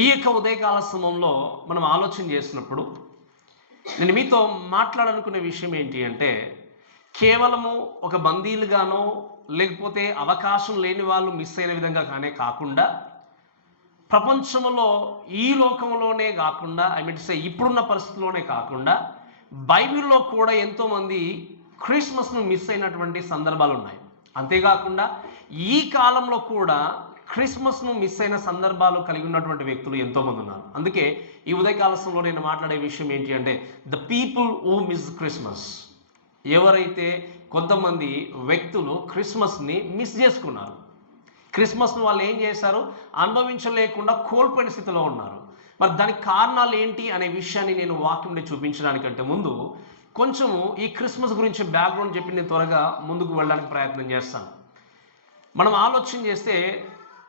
ఈ యొక్క ఉదయకాల సమయంలో మనం ఆలోచన చేసినప్పుడు నేను మీతో మాట్లాడాలనుకునే విషయం ఏంటి అంటే, కేవలము ఒక బందీలుగానో లేకపోతే అవకాశం లేని వాళ్ళు మిస్ అయిన విధంగా కాకుండా, ప్రపంచంలో ఈ లోకంలోనే కాకుండా ఇప్పుడున్న పరిస్థితుల్లోనే కాకుండా బైబిల్లో కూడా ఎంతోమంది క్రిస్మస్ను మిస్ అయినటువంటి సందర్భాలు ఉన్నాయి. అంతేకాకుండా ఈ కాలంలో కూడా క్రిస్మస్ను మిస్ అయిన సందర్భాలు కలిగి ఉన్నటువంటి వ్యక్తులు ఎంతోమంది ఉన్నారు. అందుకే ఈ ఉదయకాల సమయంలో నేను మాట్లాడే విషయం ఏంటి అంటే, the people who miss Christmas. ఎవరైతే కొంతమంది వ్యక్తులు క్రిస్మస్ని మిస్ చేసుకున్నారు, క్రిస్మస్ను వాళ్ళు ఏం చేశారు, అనుభవించలేకుండా కోల్పోయిన స్థితిలో ఉన్నారు. మరి దానికి కారణాలు ఏంటి అనే విషయాన్ని నేను వాక్యంలో చూపించడానికంటే ముందు కొంచెము ఈ క్రిస్మస్ గురించి బ్యాక్గ్రౌండ్ చెప్పి నేను త్వరగా ముందుకు వెళ్ళడానికి ప్రయత్నం చేస్తాను. మనం ఆలోచన చేస్తే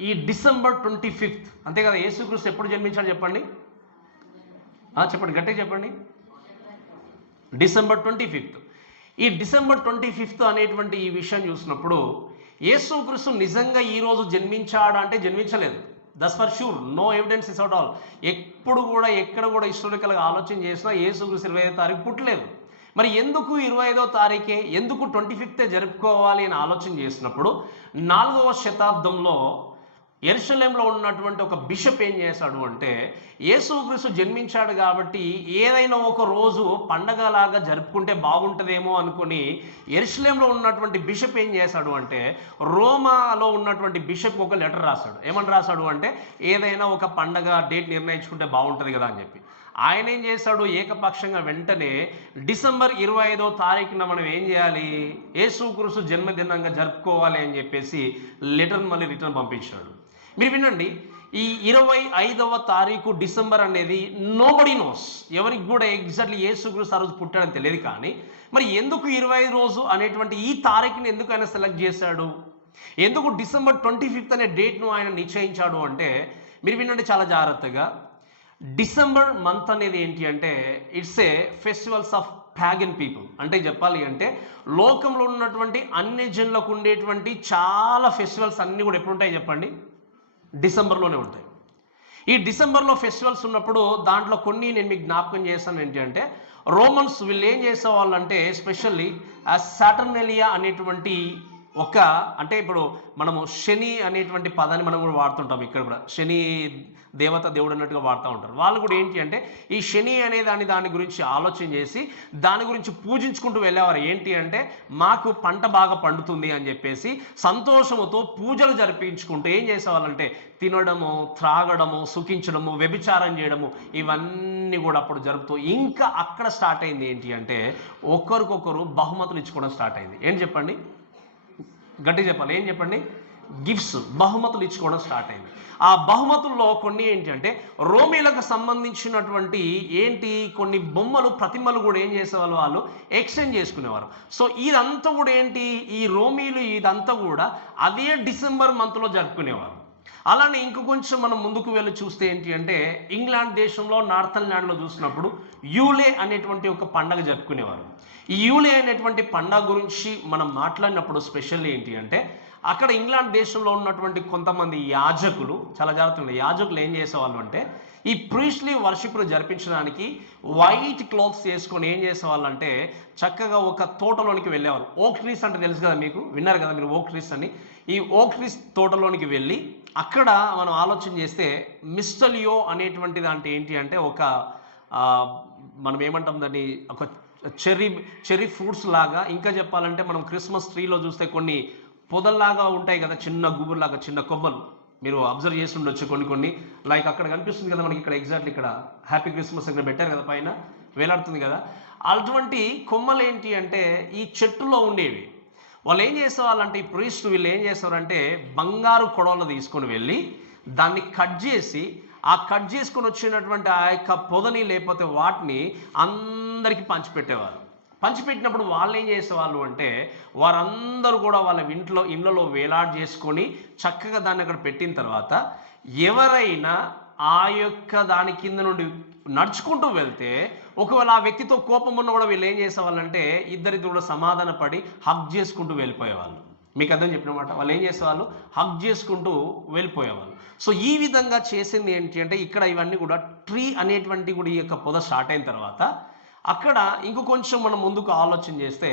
ఈ డిసెంబర్ 25 అంతే కదా, యేసుక్రీస్తు ఎప్పుడు జన్మించాడు చెప్పండి, చెప్పండి గట్టిగా చెప్పండి. డిసెంబర్ 25. ఈ డిసెంబర్ 25 అనేటువంటి ఈ విషయం చూసినప్పుడు యేసుక్రీస్తు నిజంగా ఈరోజు జన్మించాడా అంటే జన్మించలేదు. That's for sure, no evidence is out all. ఎప్పుడు కూడా ఎక్కడ కూడా హిస్టారికల్గా ఆలోచన చేసినా యేసుక్రీస్తు 25వ తారీఖు పుట్టలేదు. మరి ఎందుకు 25వ తారీఖే, ఎందుకు 25th జరుపుకోవాలి అని ఆలోచన చేసినప్పుడు 4వ శతాబ్దంలో యెరూషలేంలో ఉన్నటువంటి ఒక బిషప్ ఏం చేశాడు అంటే, యేసుక్రీస్తు జన్మించాడు కాబట్టి ఏదైనా ఒక రోజు పండగలాగా జరుపుకుంటే బాగుంటుందేమో అనుకుని యెరూషలేంలో ఉన్నటువంటి బిషప్ ఏం చేశాడు అంటే, రోమాలో ఉన్నటువంటి బిషప్ ఒక లెటర్ రాశాడు. ఏమని రాశాడు అంటే, ఏదైనా ఒక పండగ డేట్ నిర్ణయించుకుంటే బాగుంటుంది కదా అని చెప్పి. ఆయన ఏం చేశాడు, ఏకపక్షంగా వెంటనే డిసెంబర్ 25వ తారీఖున మనం ఏం చేయాలి, యేసుక్రీస్తు జన్మదినంగా జరుపుకోవాలి అని చెప్పేసి లెటర్ మళ్ళీ రిటర్న్ పంపించాడు. మీరు వినండి, ఈ 25వ తారీఖు డిసెంబర్ అనేది నోబడీ నోస్, ఎవరికి కూడా ఎగ్జాక్ట్లీ యేసుక్రీస్తు ఆ రోజు పుట్టాడని తెలియదు. కానీ మరి ఎందుకు 25 రోజు అనేటువంటి ఈ తారీఖుని ఎందుకు ఆయన సెలెక్ట్ చేశాడు, ఎందుకు డిసెంబర్ 25 అనే డేట్ను ఆయన నిశ్చయించాడు అంటే, మీరు వినండి చాలా జాగ్రత్తగా. డిసెంబర్ మంత్ అనేది ఏంటి అంటే, it's a festivals of pagan people. అంటే చెప్పాలి అంటే లోకంలో ఉన్నటువంటి అన్ని జనులకు ఉండేటువంటి చాలా ఫెస్టివల్స్ అన్నీ కూడా ఎప్పుడు ఉంటాయి చెప్పండి, డిసెంబర్లోనే ఉంటాయి. ఈ డిసెంబర్లో ఫెస్టివల్స్ ఉన్నప్పుడు దాంట్లో కొన్ని నేను మీకు జ్ఞాపకం చేస్తాను. ఏంటి అంటే, రోమన్స్ వీళ్ళు ఏం చేసేవాళ్ళు అంటే, ఎస్పెషల్లీ సాటర్నేలియా అనేటువంటి ఒక, అంటే ఇప్పుడు మనము శని అనేటువంటి పదాన్ని మనం కూడా వాడుతుంటాం. ఇక్కడ కూడా శని దేవత దేవుడు అన్నట్టుగా వాడుతూ ఉంటారు. వాళ్ళు కూడా ఏంటి అంటే, ఈ శని అనే దాని గురించి ఆలోచన చేసి దాని గురించి పూజించుకుంటూ వెళ్ళేవారు. ఏంటి అంటే, మాకు పంట బాగా పండుతుంది అని చెప్పేసి సంతోషముతో పూజలు జరిపించుకుంటూ ఏం చేసేవాళ్ళంటే, తినడము, త్రాగడము, సుఖించడము, వ్యభిచారం చేయడము, ఇవన్నీ కూడా అప్పుడు జరుపుతూ ఇంకా అక్కడ స్టార్ట్ అయింది ఏంటి అంటే, ఒకరికొకరు బహుమతులు ఇచ్చుకోవడం స్టార్ట్ అయింది. ఏం చెప్పండి, గట్టి చెప్పాలి, ఏం చెప్పండి, గిఫ్ట్స్, బహుమతులు ఇచ్చుకోవడం స్టార్ట్ అయింది. ఆ బహుమతుల్లో కొన్ని ఏంటి అంటే, రోమీలకు సంబంధించినటువంటి కొన్ని బొమ్మలు, ప్రతిమలు కూడా ఏం చేసేవాళ్ళు, వాళ్ళు ఎక్స్చేంజ్ చేసుకునేవారు. సో ఇదంతా కూడా ఏంటి, ఈ రోమీలు ఇదంతా కూడా అదే డిసెంబర్ మంత్లో జరుపుకునేవారు. అలానే కొంచెం మనం ముందుకు వెళ్ళి చూస్తే ఏంటి అంటే, ఇంగ్లాండ్ దేశంలో నార్థన్ ల్యాండ్లో చూసినప్పుడు యూలే అనేటువంటి ఒక పండగ జరుపుకునేవారు. ఈ యూలే అనేటువంటి పండగ గురించి మనం మాట్లాడినప్పుడు స్పెషల్ ఏంటి అంటే, అక్కడ ఇంగ్లాండ్ దేశంలో ఉన్నటువంటి కొంతమంది యాజకులు, చాలా జాగ్రత్తగా, యాజకులు ఏం చేసేవాళ్ళు అంటే, ఈ ప్రీస్ట్లీ వర్షిప్ను జరిపించడానికి వైట్ క్లాత్స్ వేసుకొని ఏం చేసేవాళ్ళు అంటే, చక్కగా ఒక తోటలోనికి వెళ్ళేవారు. ఓక్ ట్రీస్ అంటే తెలుసు కదా మీకు, విన్నారు కదా మీరు ఓక్ ట్రీస్ అని. ఈ ఓక్ ట్రీస్ తోటలోనికి వెళ్ళి అక్కడ మనం ఆలోచన చేస్తే మిస్టలియో అనేటువంటి దాంట్లో ఏంటి అంటే, ఒక మనం ఏమంటాం దాన్ని, ఒక చెర్రీ ఫ్రూట్స్ లాగా. ఇంకా చెప్పాలంటే మనం క్రిస్మస్ ట్రీలో చూస్తే కొన్ని పొదల్లాగా ఉంటాయి కదా, చిన్న గుబుర్లాగా, చిన్న కొమ్మలు, మీరు అబ్జర్వ్ చేసి ఉండొచ్చు. కొన్ని లైక్ అక్కడ కనిపిస్తుంది కదా మనకి, ఇక్కడ ఎగ్జాక్ట్లీ ఇక్కడ హ్యాపీ క్రిస్మస్ ఇక్కడ పెట్టారు కదా, పైన వేలాడుతుంది కదా. అటువంటి కొమ్మలు ఏంటి అంటే ఈ చెట్టులో ఉండేవి. వాళ్ళు ఏం చేసేవాళ్ళంటే, ఈ ప్రీస్ట్ వీళ్ళు ఏం చేసేవారంటే, బంగారు కొడవలు తీసుకొని వెళ్ళి దాన్ని కట్ చేసి, ఆ కట్ చేసుకొని వచ్చినటువంటి ఆ యొక్క పొదని లేకపోతే వాటిని అందరికీ పంచిపెట్టేవారు. పంచిపెట్టినప్పుడు వాళ్ళు ఏం చేసేవాళ్ళు అంటే, వారందరూ కూడా వాళ్ళ ఇళ్ళలో వేలాడి చేసుకొని చక్కగా దాన్ని అక్కడ పెట్టిన తర్వాత, ఎవరైనా ఆ యొక్క దాని కింద నుండి నడుచుకుంటూ వెళ్తే, ఒకవేళ ఆ వ్యక్తితో కోపం ఉన్న కూడా వీళ్ళు ఏం చేసేవాళ్ళంటే, ఇద్దరితో కూడా సమాధాన పడి హగ్ చేసుకుంటూ వెళ్ళిపోయేవాళ్ళు. మీకు అర్థం చెప్పినమాట. వాళ్ళు ఏం చేసేవాళ్ళు, హగ్ చేసుకుంటూ వెళ్ళిపోయేవాళ్ళు. సో ఈ విధంగా చేసింది ఏంటి అంటే, ఇక్కడ ఇవన్నీ కూడా ట్రీ అనేటువంటి కూడా ఈ యొక్క పొద స్టార్ట్ అయిన తర్వాత అక్కడ కొంచెం మనం ముందుకు ఆలోచన చేస్తే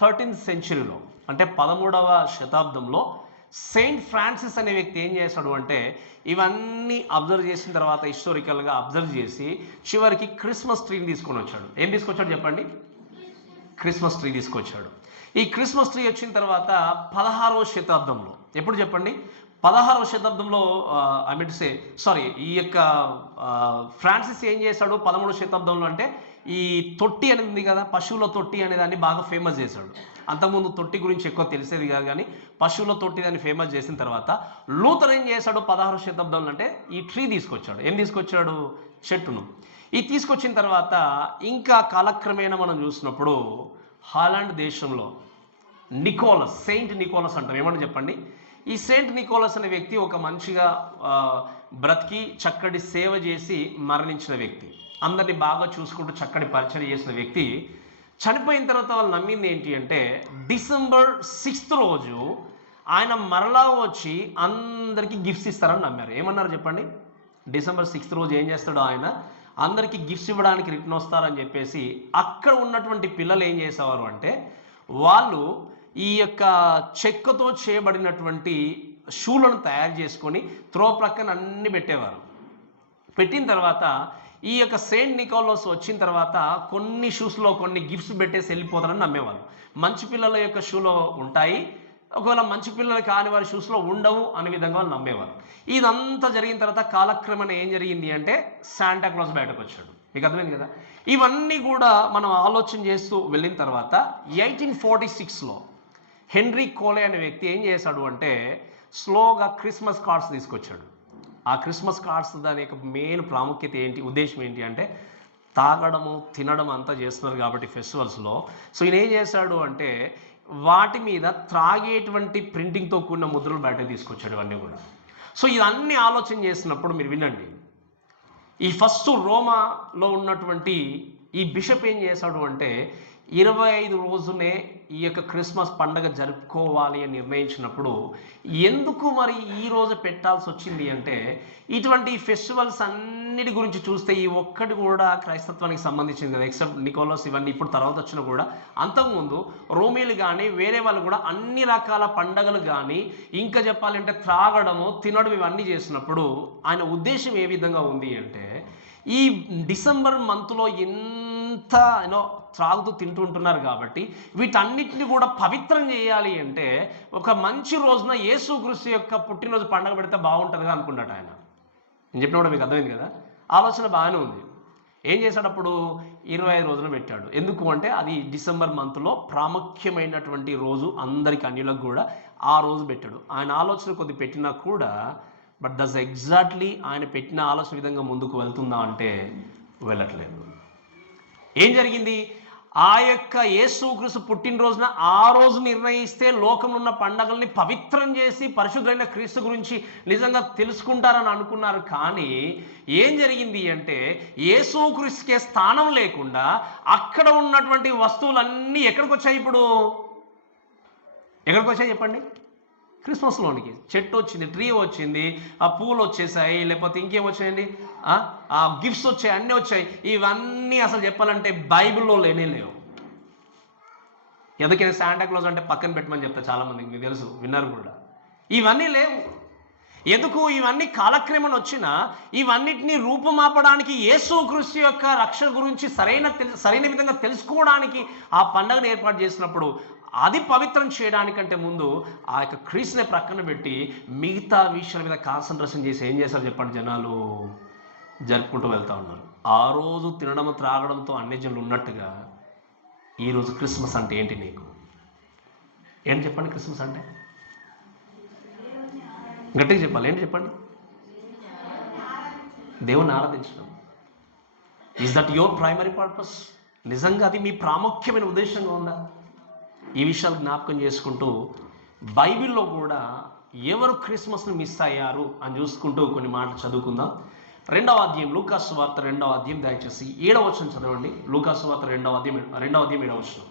13th సెంచరీలో అంటే 13వ శతాబ్దంలో సెయింట్ ఫ్రాన్సిస్ అనే వ్యక్తి ఏం చేశాడు అంటే, ఇవన్నీ అబ్జర్వ్ చేసిన తర్వాత హిస్టారికల్గా అబ్జర్వ్ చేసి చివరికి క్రిస్మస్ ట్రీని తీసుకొని వచ్చాడు. ఏం తీసుకొచ్చాడు చెప్పండి? క్రిస్మస్ ట్రీ తీసుకొచ్చాడు. ఈ క్రిస్మస్ ట్రీ వచ్చిన తర్వాత 16వ శతాబ్దంలో, ఎప్పుడు చెప్పండి? 16వ శతాబ్దంలో ఈ యొక్క ఫ్రాన్సిస్ ఏం చేశాడు 13వ శతాబ్దంలో అంటే, ఈ తొట్టి అనేది ఉంది కదా, పశువుల తొట్టి అనే దాన్ని బాగా ఫేమస్ చేశాడు. అంతకుముందు తొట్టి గురించి ఎక్కువ తెలిసేది కాదు, కానీ పశువుల తొట్టి దాన్ని ఫేమస్ చేసిన తర్వాత లూథర్ ఏం చేశాడు 16వ శతాబ్దంలో అంటే, ఈ ట్రీ తీసుకొచ్చాడు. ఏం తీసుకొచ్చాడు? చెట్టును. ఇది తీసుకొచ్చిన తర్వాత ఇంకా కాలక్రమేణా మనం చూసినప్పుడు హాలాండ్ దేశంలో సెయింట్ నికోలస్ అంటాం. ఏమన్నా చెప్పండి? ఈ సెయింట్ నికోలస్ అనే వ్యక్తి ఒక మంచిగా బ్రతికి చక్కటి సేవ చేసి మరణించిన వ్యక్తి, అందరినీ బాగా చూసుకుంటూ చక్కటి పరిచయం చేసిన వ్యక్తి చనిపోయిన తర్వాత వాళ్ళు నమ్మింది ఏంటి అంటే, డిసెంబర్ 6th రోజు ఆయన మరలా వచ్చి అందరికీ గిఫ్ట్స్ ఇస్తారని నమ్మారు. ఏమన్నారు చెప్పండి? డిసెంబర్ 6th రోజు ఏం చేస్తాడు ఆయన, అందరికీ గిఫ్ట్స్ ఇవ్వడానికి రిటర్న్ వస్తారని చెప్పేసి అక్కడ ఉన్నటువంటి పిల్లలు ఏం చేసేవారు అంటే, వాళ్ళు ఈ యొక్క చెక్కతో చేయబడినటువంటి షూలను తయారు చేసుకొని ప్రక్కన అన్ని పెట్టేవారు. పెట్టిన తర్వాత ఈ యొక్క సెయింట్ నికోలస్ వచ్చిన తర్వాత కొన్ని షూస్లో కొన్ని గిఫ్ట్స్ పెట్టేసి వెళ్ళిపోతారని నమ్మేవారు. మంచి పిల్లల యొక్క షూలో ఉంటాయి, ఒకవేళ మంచి పిల్లలు కాని వారి షూస్లో ఉండవు అనే విధంగా వాళ్ళు నమ్మేవారు. ఇదంతా జరిగిన తర్వాత కాలక్రమేణా ఏం జరిగింది అంటే, శాంటా క్లాస్ బయటకు వచ్చాడు. మీకు అర్థమైంది కదా? ఇవన్నీ కూడా మనం ఆలోచన చేస్తూ వెళ్ళిన తర్వాత 1846లో హెన్రీ కోలే అనే వ్యక్తి ఏం చేశాడు అంటే, స్లోగా క్రిస్మస్ కార్డ్స్ తీసుకొచ్చాడు. ఆ క్రిస్మస్ కార్డ్స్ దాని యొక్క మెయిన్ ప్రాముఖ్యత ఏంటి, ఉద్దేశం ఏంటి అంటే, తాగడము తినడం అంతా చేస్తున్నారు కాబట్టి ఫెస్టివల్స్లో. సో ఈయన ఏం చేశాడు అంటే, వాటి మీద త్రాగేటువంటి ప్రింటింగ్తో కూడిన ముద్రలు బయట తీసుకొచ్చాడు ఇవన్నీ కూడా. సో ఇవన్నీ ఆలోచన చేసినప్పుడు మీరు వినండి, ఈ ఫస్ట్ రోమాలో ఉన్నటువంటి ఈ బిషప్ ఏం చేశాడు అంటే, 25 రోజునే ఈ యొక్క క్రిస్మస్ పండగ జరుపుకోవాలి అని నిర్ణయించినప్పుడు ఎందుకు మరి ఈ రోజు పెట్టాల్సి వచ్చింది అంటే, ఇటువంటి ఫెస్టివల్స్ అన్నిటి గురించి చూస్తే ఈ ఒక్కటి కూడా క్రైస్తత్వానికి సంబంధించింది కదా, ఎక్సెప్ట్ నికోలస్ ఇవన్నీ ఇప్పుడు తర్వాత వచ్చినా కూడా అంతకుముందు రోమీలు కానీ వేరే వాళ్ళు కూడా అన్ని రకాల పండగలు కానీ ఇంకా చెప్పాలంటే త్రాగడము తినడం ఇవన్నీ చేసినప్పుడు ఆయన ఉద్దేశం ఏ విధంగా ఉంది అంటే, ఈ డిసెంబర్ మంత్లో ఎంత త్రాగుతూ తింటుంటున్నారు కాబట్టి వీటన్నిటిని కూడా పవిత్రం చేయాలి అంటే ఒక మంచి రోజున యేసుక్రీస్తు యొక్క పుట్టినరోజు పండగ పెడితే బాగుంటుందిగా అనుకున్నాడు ఆయన. నేను చెప్పిన కూడా మీకు అర్థమైంది కదా, ఆలోచన బాగానే ఉంది. ఏం చేశాడప్పుడు 25 రోజులు పెట్టాడు. ఎందుకు అంటే అది డిసెంబర్ మంత్లో ప్రాముఖ్యమైనటువంటి రోజు, అందరికి అన్యులకు కూడా ఆ రోజు పెట్టాడు. ఆయన ఆలోచన కొద్ది పెట్టినా కూడా బట్ దస్ ఎగ్జాక్ట్లీ ఆయన పెట్టిన ఆలోచన విధంగా ముందుకు వెళ్తుందా అంటే వెళ్ళట్లేదు. ఏం జరిగింది? ఆ యొక్క యేసుక్రీస్తు పుట్టినరోజున ఆ రోజు నిర్ణయిస్తే లోకంలో ఉన్న పండగల్ని పవిత్రం చేసి పరిశుద్ధమైన క్రీస్తు గురించి నిజంగా తెలుసుకుంటారని అనుకున్నారు. కానీ ఏం జరిగింది అంటే, యేసుక్రీస్తుకే స్థానం లేకుండా అక్కడ ఉన్నటువంటి వస్తువులన్నీ ఎక్కడికి వచ్చాయి? ఇప్పుడు ఎక్కడికి వచ్చాయి చెప్పండి? క్రిస్మస్లోనికి. చెట్టు వచ్చింది, ట్రీ వచ్చింది, ఆ పూలు వచ్చేసాయి, లేకపోతే ఇంకేం వచ్చాయండి, ఆ గిఫ్ట్స్ వచ్చాయి, అన్నీ వచ్చాయి. ఇవన్నీ అసలు చెప్పాలంటే బైబిల్లో లేనే లేవు. ఎందుకైనా శాంటా క్లాస్ అంటే పక్కన పెట్టమని చెప్తా, చాలామందికి మీకు తెలుసు, విన్నారు కూడా. ఇవన్నీ లేవు. ఎందుకు? ఇవన్నీ కాలక్రమేణా వచ్చినా ఇవన్నిటినీ రూపుమాపడానికి యేసుక్రీస్తు యొక్క రక్షణ గురించి సరైన విధంగా తెలుసుకోవడానికి ఆ పండుగను ఏర్పాటు చేసినప్పుడు అది పవిత్రం చేయడానికంటే ముందు ఆ యొక్క క్రీస్తుని ప్రక్కన పెట్టి మిగతా విషయాల మీద కాన్సన్ట్రేషన్ చేసి ఏం చేశారు చెప్పండి, జనాలు జరుపుకుంటూ వెళ్తూ ఉన్నారు. ఆ రోజు తినడం త్రాగడంతో అన్ని జనులు ఉన్నట్టుగా ఈరోజు క్రిస్మస్ అంటే ఏంటి నీకు? ఏంటి చెప్పండి క్రిస్మస్ అంటే? గట్టిగా చెప్పాలి. ఏంటి చెప్పండి? దేవుని ఆరాధించడం. Is that your primary purpose? నిజంగా అది మీ ప్రాముఖ్యమైన ఉద్దేశంగా ఉందా? ఈ విషయాలు జ్ఞాపకం చేసుకుంటూ బైబిల్లో కూడా ఎవరు క్రిస్మస్ని మిస్ అయ్యారు అని చూసుకుంటూ కొన్ని మాటలు చదువుకుందాం. 2వ అధ్యాయం, లూకాసు వార్త 2వ అధ్యాయం, దయచేసి 7వ వచనం చదవండి. లూకాసు వార్త 2వ అధ్యాయం 7వ వచనం.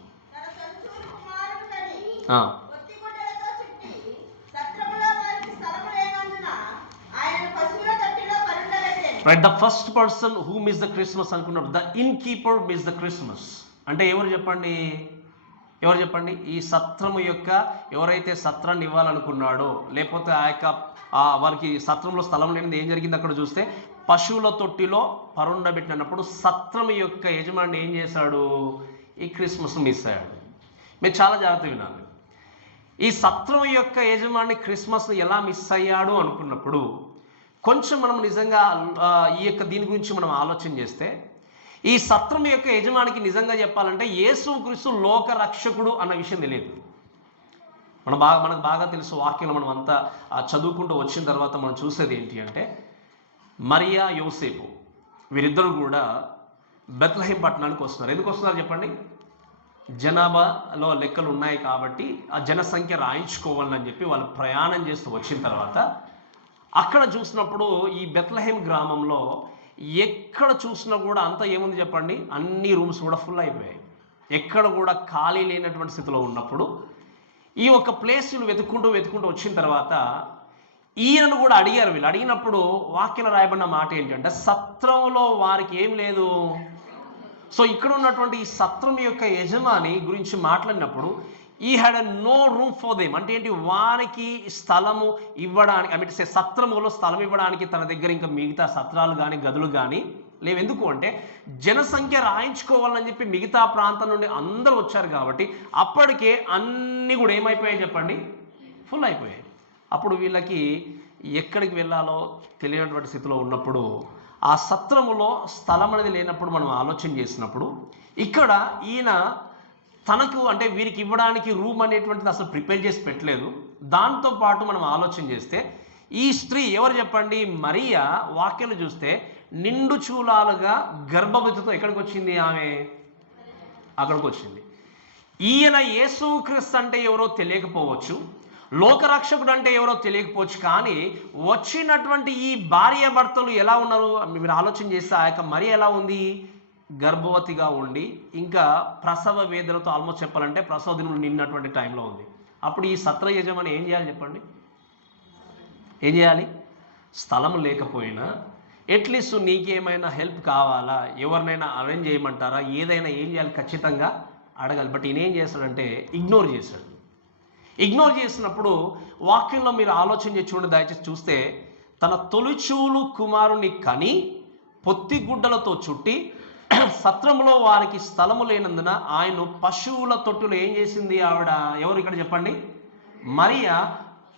Right. The first person who miss the Christmas అనుకున్నారు, the innkeeper miss the Christmas. అంటే ఎవరు చెప్పండి, ఎవరు చెప్పండి? ఈ సత్రము యొక్క ఎవరైతే సత్రాన్ని ఇవ్వాలనుకున్నాడో, లేకపోతే ఆ యొక్క వారికి సత్రంలో స్థలం లేనిది ఏం జరిగింది అక్కడ చూస్తే, పశువుల తొట్టిలో పరుండబెట్టినప్పుడు సత్రం యొక్క యజమాని ఏం చేశాడు, ఈ క్రిస్మస్ మిస్ అయ్యాడు. మీరు చాలా జాగ్రత్త వినాలి. ఈ సత్రం యొక్క యజమాని క్రిస్మస్ ఎలా మిస్ అయ్యాడు అనుకున్నప్పుడు కొంచెం మనం నిజంగా ఈ యొక్క దీని గురించి మనం ఆలోచన చేస్తే, ఈ సత్రం యొక్క యజమానికి నిజంగా చెప్పాలంటే యేసుక్రీస్తు లోక రక్షకుడు అన్న విషయం తెలియదు. మనకు బాగా తెలుసు, వాక్యం మనం అంతా చదువుకుంటూ వచ్చిన తర్వాత మనం చూసేది ఏంటి అంటే, మరియా యోసేపు వీరిద్దరు కూడా బెత్లెహేం పట్టణానికి వస్తున్నారు. ఎందుకు వస్తున్నారు చెప్పండి? జనాభాలో లెక్కలు ఉన్నాయి కాబట్టి ఆ జనసంఖ్య రాయించుకోవాలని చెప్పి వాళ్ళు ప్రయాణం చేస్తూ వచ్చిన తర్వాత అక్కడ చూసినప్పుడు ఈ బెత్లెహేం గ్రామంలో ఎక్కడ చూసినా కూడా అంతా ఏముంది చెప్పండి, అన్ని రూమ్స్ కూడా ఫుల్ అయిపోయాయి. ఎక్కడ కూడా ఖాళీ లేనటువంటి స్థితిలో ఉన్నప్పుడు ఈ ఒక ప్లేస్ వెతుక్కుంటూ వచ్చిన తర్వాత ఈయనను కూడా అడిగారు. వీళ్ళు అడిగినప్పుడు వాక్యంలో రాయబడిన మాట ఏంటంటే, సత్రంలో వారికి ఏం లేదు. సో ఇక్కడ ఉన్నటువంటి ఈ సత్రం యొక్క యజమాని గురించి మాట్లాడినప్పుడు he had no room for them. అంటే ఏంటి, వారికి స్థలము ఇవ్వడానికి, ఐ మీన్ సత్రములో స్థలం ఇవ్వడానికి తన దగ్గర ఇంకా మిగతా సత్రాలు కానీ గదులు కానీ లేవు. ఎందుకు అంటే జనసంఖ్య రాయించుకోవాలని చెప్పి మిగతా ప్రాంతం నుండి అందరూ వచ్చారు కాబట్టి అప్పటికే అన్నీ కూడా ఏమైపోయాయి చెప్పండి, ఫుల్ అయిపోయాయి. అప్పుడు వీళ్ళకి ఎక్కడికి వెళ్ళాలో తెలియనటువంటి స్థితిలో ఉన్నప్పుడు ఆ సత్రములో స్థలం అనేది లేనప్పుడు మనం ఆలోచన చేసినప్పుడు ఇక్కడ ఈయన తనకు అంటే వీరికి ఇవ్వడానికి రూమ్ అనేటువంటిది అసలు ప్రిపేర్ చేసి పెట్టలేదు. దాంతోపాటు మనం ఆలోచన చేస్తే ఈ స్త్రీ ఎవరు చెప్పండి, మరియా, వాక్యాలు చూస్తే నిండు చూలాలుగా గర్భవతితో ఎక్కడికి వచ్చింది, ఆమె అక్కడికి వచ్చింది. ఈయన యేసుక్రీస్తు అంటే ఎవరో తెలియకపోవచ్చు, లోకరక్షకుడు అంటే ఎవరో తెలియకపోవచ్చు, కానీ వచ్చినటువంటి ఈ భార్యాభర్తలు ఎలా ఉన్నారు మీరు ఆలోచన చేస్తే, ఆ యొక్క మరియా ఎలా ఉంది, గర్భవతిగా ఉండి ఇంకా ప్రసవ వేదనతో ఆల్మోస్ట్ చెప్పాలంటే ప్రసవ దినం నిన్నటువంటి టైంలో ఉంది. అప్పుడు ఈ సత్ర యజమాని ఏం చేయాలి చెప్పండి, ఏం చేయాలి? స్థలం లేకపోయినా అట్లీస్ట్ నీకేమైనా హెల్ప్ కావాలా, ఎవరినైనా అరేంజ్ చేయమంటారా, ఏదైనా ఏం చేయాలి, ఖచ్చితంగా అడగాలి. బట్ ఈయన ఏం చేస్తాడంటే ఇగ్నోర్ చేశాడు. ఇగ్నోర్ చేసినప్పుడు వాక్యంలో మీరు ఆలోచన చేసి చూడండి, దయచేసి చూస్తే, తన తొలిచూలు కుమారుని కని పొత్తిగుడ్డలతో చుట్టి సత్రంలో వారికి స్థలము లేనందున ఆయన పశువుల తొట్టులో ఏం చేసింది ఆవిడ, ఎవరు ఇక్కడ చెప్పండి, మరియా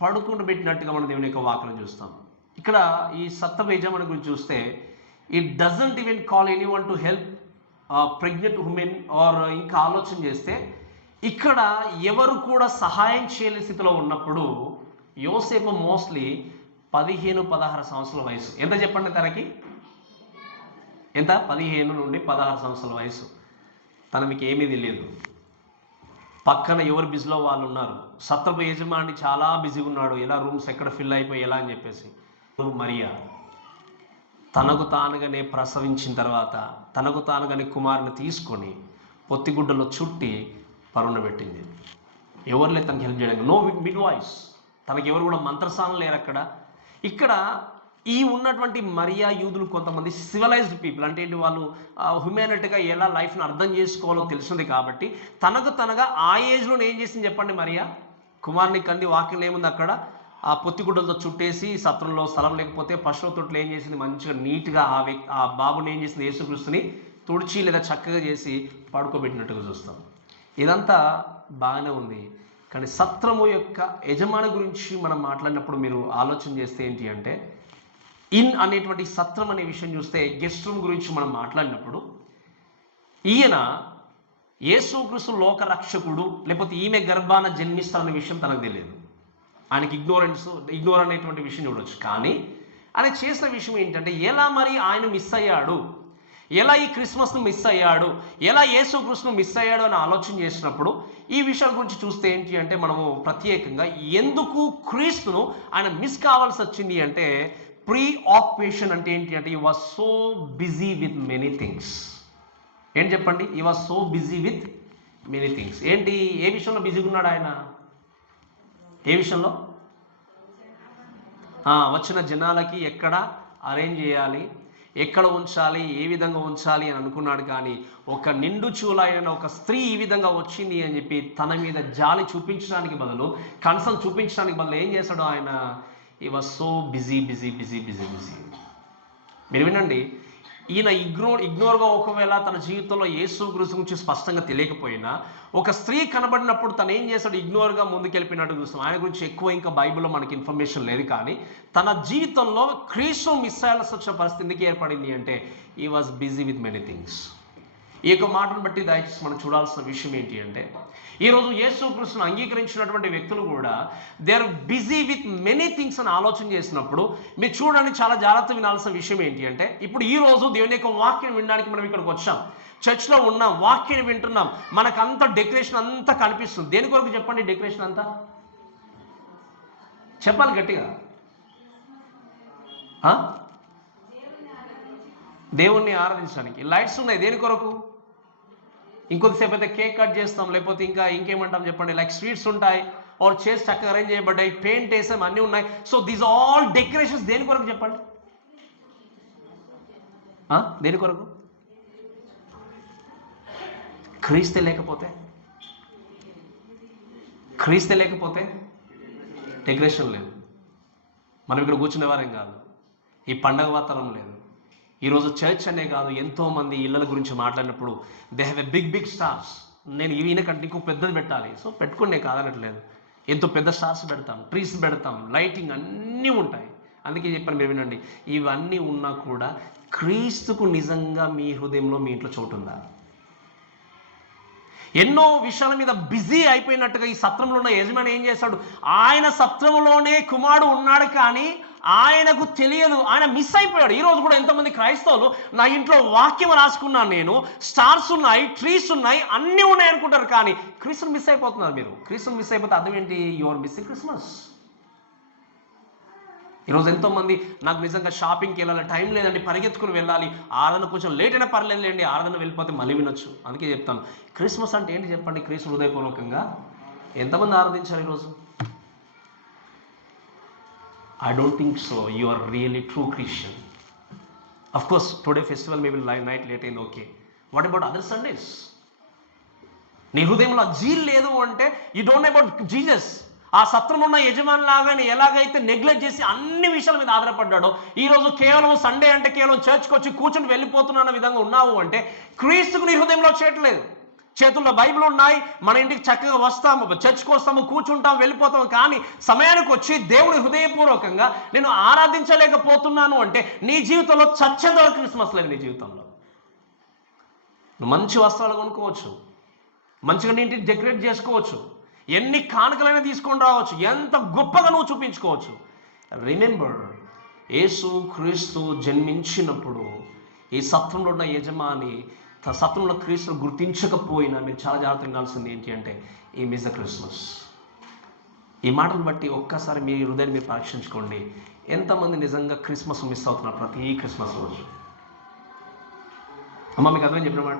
పడుకుంటూ పెట్టినట్టుగా మనం దేవుని యొక్క వాక్యం చూస్తాం. ఇక్కడ ఈ సత్ర యజమాని గురించి చూస్తే, it doesn't even call anyone to help pregnant women or ఇంకా ఆలోచన చేస్తే ఇక్కడ ఎవరు కూడా సహాయం చేయలేని స్థితిలో ఉన్నప్పుడు యోసేపు మోస్ట్లీ 15-16 సంవత్సరాల వయసు. ఎంత చెప్పండి తనకి, ఎంత? 15 నుండి 16 సంవత్సరాల వయసు. తనకి ఏమీ తెలియదు. పక్కన ఎవరు బిజీలో వాళ్ళు ఉన్నారు. సత్రపు యజమాని చాలా బిజీగా ఉన్నాడు, ఎలా రూమ్స్ ఎక్కడ ఫిల్ అయిపోయి ఎలా అని చెప్పేసి. మరియా తనకు తానుగానే ప్రసవించిన తర్వాత తనకు తానుగానే కుమారుని తీసుకొని పొత్తిగుడ్డలో చుట్టి పరుండబెట్టింది. ఎవరు లేదు తనకి హెల్ప్ చేయడానికి, నో మిడ్ వాయిస్. తనకి ఎవరు కూడా మంత్రసానం లేరు అక్కడ. ఇక్కడ ఈ ఉన్నటువంటి మరియా యూదులు కొంతమంది సివిలైజ్డ్ పీపుల్, అంటే ఏంటి, వాళ్ళు హ్యూమానిటీగా ఎలా లైఫ్ని అర్థం చేసుకోవాలో తెలిసింది కాబట్టి తనకు తనగా ఆ ఏజ్లో ఏం చేసింది చెప్పండి, మరియా కుమారుని కంది. వాక్యం ఏముంది అక్కడ, ఆ పొత్తిగుడ్డలతో చుట్టేసి సత్రంలో స్థలం లేకపోతే పశువుల తొట్లు ఏం చేసింది, మంచిగా నీట్గా ఆ బాబుని ఏం చేసింది, యేసుక్రీస్తుని తుడిచి లేదా చక్కగా చేసి పడుకోబెట్టినట్టుగా చూస్తాం. ఇదంతా బాగానే ఉంది, కానీ సత్రము యొక్క యజమాని గురించి మనం మాట్లాడినప్పుడు మీరు ఆలోచన చేస్తే ఏంటి అంటే, ఇన్ అనేటువంటి సత్రం అనే విషయం చూస్తే గెస్ట్ రూమ్ గురించి మనం మాట్లాడినప్పుడు ఈయన యేసుక్రీస్తు లోక రక్షకుడు లేకపోతే ఈమె గర్భాన జన్మిస్తారనే విషయం తనకు తెలియదు. ఆయనకి ఇగ్నోర్ అనేటువంటి విషయం చూడవచ్చు. కానీ ఆయన చేసిన విషయం ఏంటంటే, ఎలా మరి ఆయన మిస్ అయ్యాడు, ఎలా ఈ క్రిస్మస్ను మిస్ అయ్యాడు, ఎలా యేసుక్రీస్తును మిస్ అయ్యాడు అని ఆలోచన చేసినప్పుడు ఈ విషయాల గురించి చూస్తే ఏంటి అంటే, మనము ప్రత్యేకంగా ఎందుకు క్రీస్తును ఆయన మిస్ కావాల్సి వచ్చింది అంటే, ప్రీ ఆక్యుపేషన్ అంటే ఏంటి అంటే, ఈ was so busy with many things. ఏంటి చెప్పండి, ఈ was so busy with many things. ఏంటి, ఏ విషయంలో బిజీగా ఉన్నాడు ఆయన, ఏ విషయంలో? వచ్చిన జనాలకి ఎక్కడ అరేంజ్ చేయాలి, ఎక్కడ ఉంచాలి, ఏ విధంగా ఉంచాలి అని అనుకున్నాడు. కానీ ఒక నిండు చూలైన ఒక స్త్రీ ఈ విధంగా వచ్చింది అని చెప్పి తన మీద జాలి చూపించడానికి బదులు, కన్సర్న్ చూపించడానికి బదులు ఏం చేశాడు ఆయన? ఈ వాజ్ సో బిజీ. మీరు వినండి, ఈయన ఇగ్నోర్గా ఒకవేళ తన జీవితంలో యేసు క్రీస్తు గురించి స్పష్టంగా తెలియకపోయినా, ఒక స్త్రీ కనబడినప్పుడు తను ఏం చేశాడు? ఇగ్నోర్గా ముందుకెళ్ళిపోయినట్టు చూస్తాం. ఆయన గురించి ఎక్కువ ఇంకా బైబిల్లో మనకి ఇన్ఫర్మేషన్ లేదు. కానీ తన జీవితంలో క్రీస్తు మిస్ అయ్యాల్సి వచ్చిన పరిస్థితి ఎందుకు ఏర్పడింది అంటే ఈ was busy with many things. ఈ యొక్క మాటను బట్టి దయచేసి మనం చూడాల్సిన విషయం ఏంటి అంటే, ఈరోజు యేసు క్రీస్తును అంగీకరించినటువంటి వ్యక్తులు కూడా they are busy with many things అని ఆలోచన చేసినప్పుడు మీరు చూడండి, చాలా జాగ్రత్త వినాల్సిన విషయం ఏంటి అంటే, ఇప్పుడు ఈరోజు దేవుని యొక్క వాక్యం వినడానికి మనం ఇక్కడికి వచ్చాం, చర్చ్లో ఉన్నాం, వాక్యం వింటున్నాం, మనకంతా డెకరేషన్ అంతా కనిపిస్తుంది. దేని కొరకు చెప్పండి? డెకరేషన్ అంతా చెప్పాలి గట్టిగా. దేవుణ్ణి ఆరాధించడానికి. లైట్స్ ఉన్నాయి దేని కొరకు? ఇంకొద్దిసేపు అయితే కేక్ కట్ చేస్తాం, లేకపోతే ఇంకేమంటాం చెప్పండి, లైక్ స్వీట్స్ ఉంటాయి, ఆర్ చేసి చక్కగా అరేంజ్ చేయబడ్డాయి, పెయింట్ వేసాం, అన్నీ ఉన్నాయి. సో దీస్ ఆల్ డెకరేషన్స్ దేని కొరకు చెప్పండి? దేని కొరకు? క్రీస్తే లేకపోతే డెకరేషన్ లేదు. మనం ఇక్కడ కూర్చునేవారేం కాదు, ఈ పండగ వాతావరణం లేదు. ఈరోజు చర్చ్ అనే కాదు, ఎంతోమంది ఇళ్ళ గురించి మాట్లాడినప్పుడు they have a big stars. నేను ఈయన కంటే ఇంకో పెద్దది పెట్టాలి, సో పెట్టుకునే కాదనట్లేదు, ఎంతో పెద్ద స్టార్స్ పెడతాం, ట్రీస్ పెడతాం, లైటింగ్ అన్నీ ఉంటాయి. అందుకే చెప్పాను, మీరు వినండి, ఇవన్నీ ఉన్నా కూడా క్రీస్తుకు నిజంగా మీ హృదయంలో మీ ఇంట్లో చోటు ఉందా? ఎన్నో విషయాల మీద బిజీ అయిపోయినట్టుగా ఈ సత్రంలో ఉన్న యజమాని ఏం చేశాడు? ఆయన సత్రంలోనే కుమారుడు ఉన్నాడు, కానీ ఆయనకు తెలియదు, ఆయన మిస్ అయిపోయాడు. ఈరోజు కూడా ఎంతోమంది క్రైస్తవులు నా ఇంట్లో వాక్యం రాసుకున్నాను, నేను స్టార్స్ ఉన్నాయి, ట్రీస్ ఉన్నాయి, అన్నీ ఉన్నాయి అనుకుంటారు, కానీ క్రిస్మస్ మిస్ అయిపోతున్నారు. మీరు క్రిస్మస్ మిస్ అయిపోతే అర్థం ఏంటి? You are missing Christmas. ఈరోజు ఎంతోమంది నాకు నిజంగా షాపింగ్కి వెళ్ళాలి, టైం లేదండి, పరిగెత్తుకుని వెళ్ళాలి, ఆరాధన కొంచెం లేట్ అయినా పర్లేదులేండి, ఆరాధన వెళ్ళిపోతే మళ్ళీ వినొచ్చు. అందుకే చెప్తాను, క్రిస్మస్ అంటే ఏంటి చెప్పండి? క్రీస్తు హృదయపూర్వకంగా ఎంతమంది ఆరాధించారు ఈరోజు? I don't think so. You are really true Christian. Of course, today festival maybe night late and okay. What about other Sundays? నీ హృదయంలో జీల్ లేదు అంటే you don't know about Jesus. ఆ సత్రం ఉన్న యజమాని లాగానే ఎలాగైతే నెగ్లెక్ట్ చేసి అన్ని విషయాల మీద ఆధారపడ్డాడో, ఈరోజు కేవలం సండే అంటే కేవలం చర్చ్కి వచ్చి కూర్చొని వెళ్ళిపోతున్న విధంగా ఉన్నావు అంటే క్రీస్తుకు నీ హృదయంలో చేయట్లేదు. చేతుల్లో బైబిల్ ఉన్నాయి, మన ఇంటికి చక్కగా వస్తాము, చర్చ్కి వస్తాము, కూర్చుంటాం, వెళ్ళిపోతాము, కానీ సమయానికి వచ్చి దేవుని హృదయపూర్వకంగా నేను ఆరాధించలేకపోతున్నాను అంటే నీ జీవితంలో చచ్చేంత క్రిస్మస్ లేదు. నీ జీవితంలో నువ్వు మంచి వస్త్రాలు కొనుక్కోవచ్చు, మంచిగా నీ ఇంటికి డెకరేట్ చేసుకోవచ్చు, ఎన్ని కానుకలైనా తీసుకొని రావచ్చు, ఎంత గొప్పగా నువ్వు చూపించుకోవచ్చు. రిమెంబర్, యేసు క్రీస్తు జన్మించినప్పుడు ఈ సత్రంలో ఉన్న యజమాని సత్రంలో క్రీస్తును గుర్తించకపోయినా మీరు చాలా జాగ్రత్తగా ఉండాల్సింది ఏంటి అంటే ఈ మిస్ ద క్రిస్మస్. ఈ మాటను బట్టి ఒక్కసారి మీ హృదయాన్ని మీరు పరీక్షించుకోండి. ఎంతమంది నిజంగా క్రిస్మస్ మిస్ అవుతున్నారు ప్రతి క్రిస్మస్ రోజు? అమ్మ, మీకు అర్థం చెప్పిన మాట,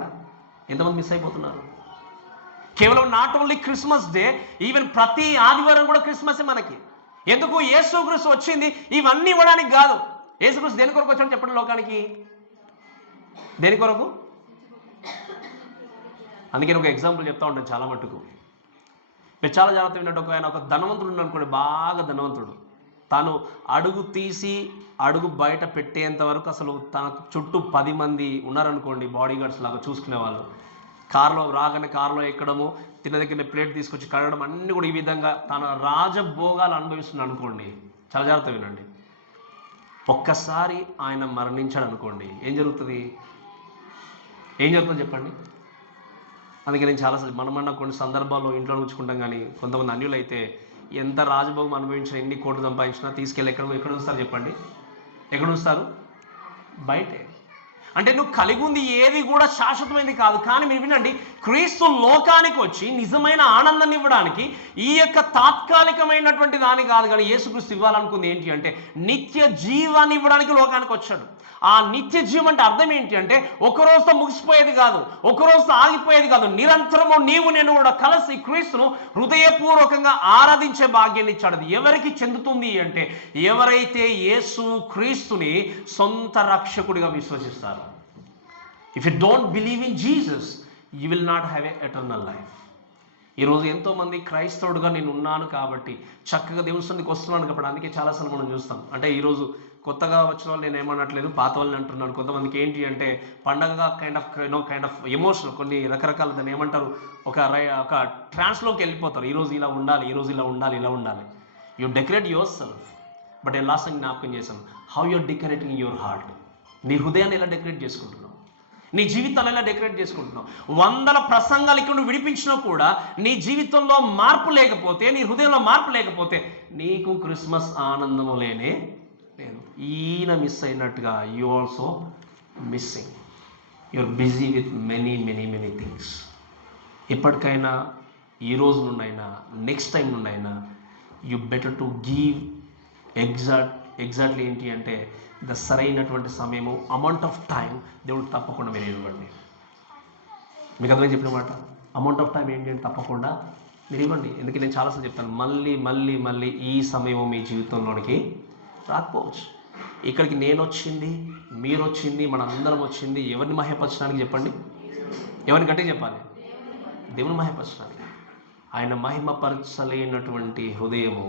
ఎంతమంది మిస్ అయిపోతున్నారు? కేవలం not only Christmas day, even ప్రతి ఆదివారం కూడా క్రిస్మసే మనకి. ఎందుకు? యేసుక్రీస్తు వచ్చింది ఇవన్నీ ఇవ్వడానికి కాదు. యేసుక్రీస్తు దేని కొరకు వచ్చాడు చెప్పండి లోకానికి? దేని కొరకు? అందుకే ఒక ఎగ్జాంపుల్ చెప్తా ఉంటాను చాలా మట్టుకు. మీరు చాలా జాగ్రత్త విన్నట్టు, ఆయన ఒక ధనవంతుడు అనుకోండి, బాగా ధనవంతుడు, తను అడుగు తీసి అడుగు బయట పెట్టేంత వరకు అసలు తన చుట్టూ 10 మంది ఉన్నారనుకోండి, బాడీ గార్డ్స్ లాగా చూసుకునే వాళ్ళు. కారులో రాగానే కారులో ఎక్కడము, తిన్న దగ్గర ప్లేట్ తీసుకొచ్చి కడగడం, అన్నీ కూడా ఈ విధంగా తన రాజభోగాలు అనుభవిస్తున్నాడు అనుకోండి. చాలా జాగ్రత్త వినండి. ఒక్కసారి ఆయన మరణించాడు అనుకోండి, ఏం జరుగుతుంది చెప్పండి? అందుకే నేను చాలాసార్లు మనమన్నా కొన్ని సందర్భాల్లో ఇంట్లో ఉంచుకుంటాం, కానీ కొంతమంది అన్యులు అయితే ఎంత రాజభోగం అనుభవించినా, ఎన్ని కోట్లు సంపాదించినా తీసుకెళ్ళి ఎక్కడ ఉంచుతారు చెప్పండి? ఎక్కడ ఉంచుతారు? బయటే. అంటే నువ్వు కలిగి ఉంది ఏది కూడా శాశ్వతమైనది కాదు. కానీ మీరు వినండి, క్రీస్తు లోకానికి వచ్చి నిజమైన ఆనందాన్ని ఇవ్వడానికి, ఈ యొక్క తాత్కాలికమైనటువంటి దాని కాదు, కానీ యేసుక్రీస్తు ఇవ్వాలనుకుంది ఏంటి అంటే నిత్య జీవాన్ని ఇవ్వడానికి లోకానికి వచ్చాడు. ఆ నిత్య జీవం అంటే అర్థం ఏంటి అంటే ఒక రోజుతో ముగిసిపోయేది కాదు, ఒక రోజుతో ఆగిపోయేది కాదు. నిరంతరము నీవు నేను కూడా కలిసి క్రీస్తును హృదయపూర్వకంగా ఆరాధించే భాగ్యాన్ని ఇచ్చాడు. అది ఎవరికి చెందుతుంది అంటే ఎవరైతే యేసు క్రీస్తుని సొంత రక్షకుడిగా విశ్వసిస్తారో. If you don't believe in Jesus you will not have a eternal life. ఈరోజు ఎంతోమంది క్రైస్తవుడుగా నేను ఉన్నాను కాబట్టి, చక్కగా దేవుని సన్నిధికి వస్తున్నాను కాబట్టి, అందుకే చాలాసార్లు మనం చూస్తాం. అంటే ఈరోజు కొత్తగా వచ్చిన వాళ్ళు నేను ఏమనట్లేదు, పాత వాళ్ళని అంటున్నాను. కొంతమందికి ఏంటి అంటే పండగగా కైండ్ ఆఫ్ ఎమోషనల్, కొన్ని రకరకాల దాన్ని ఏమంటారు, ఒక ట్రాన్స్లోకి వెళ్ళిపోతారు. ఈరోజు ఇలా ఉండాలి, ఈరోజు ఇలా ఉండాలి, ఇలా ఉండాలి. You decorate your self. But నేను లాస్ట్ టైం జ్ఞాపకం చేశాను, how you're decorating your heart. నీ హృదయాన్ని ఎలా డెకరేట్ చేసుకుంటున్నావు, నీ జీవితాన్ని ఎలా డెకరేట్ చేసుకుంటున్నావు. 100 ప్రసంగాలు ఇక్కడ నువ్వు విడిపించినా కూడా నీ జీవితంలో మార్పు లేకపోతే, నీ హృదయంలో మార్పు లేకపోతే నీకు క్రిస్మస్ ఆనందము లేనే లేదు. ఈయన మిస్ అయినట్టుగా you also missing. You're busy with many many many things. ఎప్పటికైనా ఈ రోజు నుండైనా నెక్స్ట్ టైం నుండైనా you better to give exactly ఏంటి అంటే సరైనటువంటి సమయము, అమౌంట్ ఆఫ్ టైం దేవుడు తప్పకుండా మీరు ఇవ్వండి. మీకు అర్థం చెప్పిన మాట, అమౌంట్ ఆఫ్ టైం ఏంటి అంటే తప్పకుండా మీరు ఇవ్వండి. ఎందుకంటే నేను చాలాసార్లు చెప్తాను, మళ్ళీ మళ్ళీ మళ్ళీ ఈ సమయము మీ జీవితంలోనికి రాకపోవచ్చు. ఇక్కడికి నేను వచ్చింది, మీరు వచ్చింది, మన అందరం వచ్చింది ఎవరిని మహిమపరచడానికి చెప్పండి? ఎవరిని గట్టిగా చెప్పాలి? దేవుని మహిమపరచడానికి. ఆయన మహిమపరచలేనటువంటి హృదయము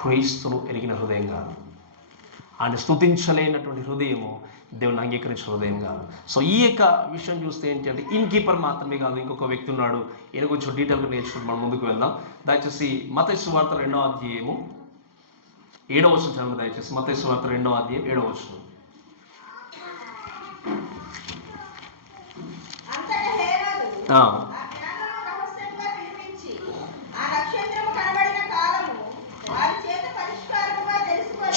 క్రీస్తును ఎరిగిన హృదయం కాదు. ఆయన స్తుతించలేనటువంటి హృదయము దేవుని అంగీకరించిన హృదయం కాదు. సో ఈ యొక్క విషయం చూస్తే ఏంటి అంటే ఇన్ కీపర్ మాత్రమే కాదు, ఇంకొక వ్యక్తి ఉన్నాడు. ఈయన కొంచెం డీటెయిల్గా నేర్చుకుంటూ మనం ముందుకు వెళ్దాం. దయచేసి మత్తయి సువార్త 2వ అధ్యాయము 7వ వచనం చదవండి. దయచేసి మత్తయి సువార్త 2వ అధ్యాయం 7వ వచనం.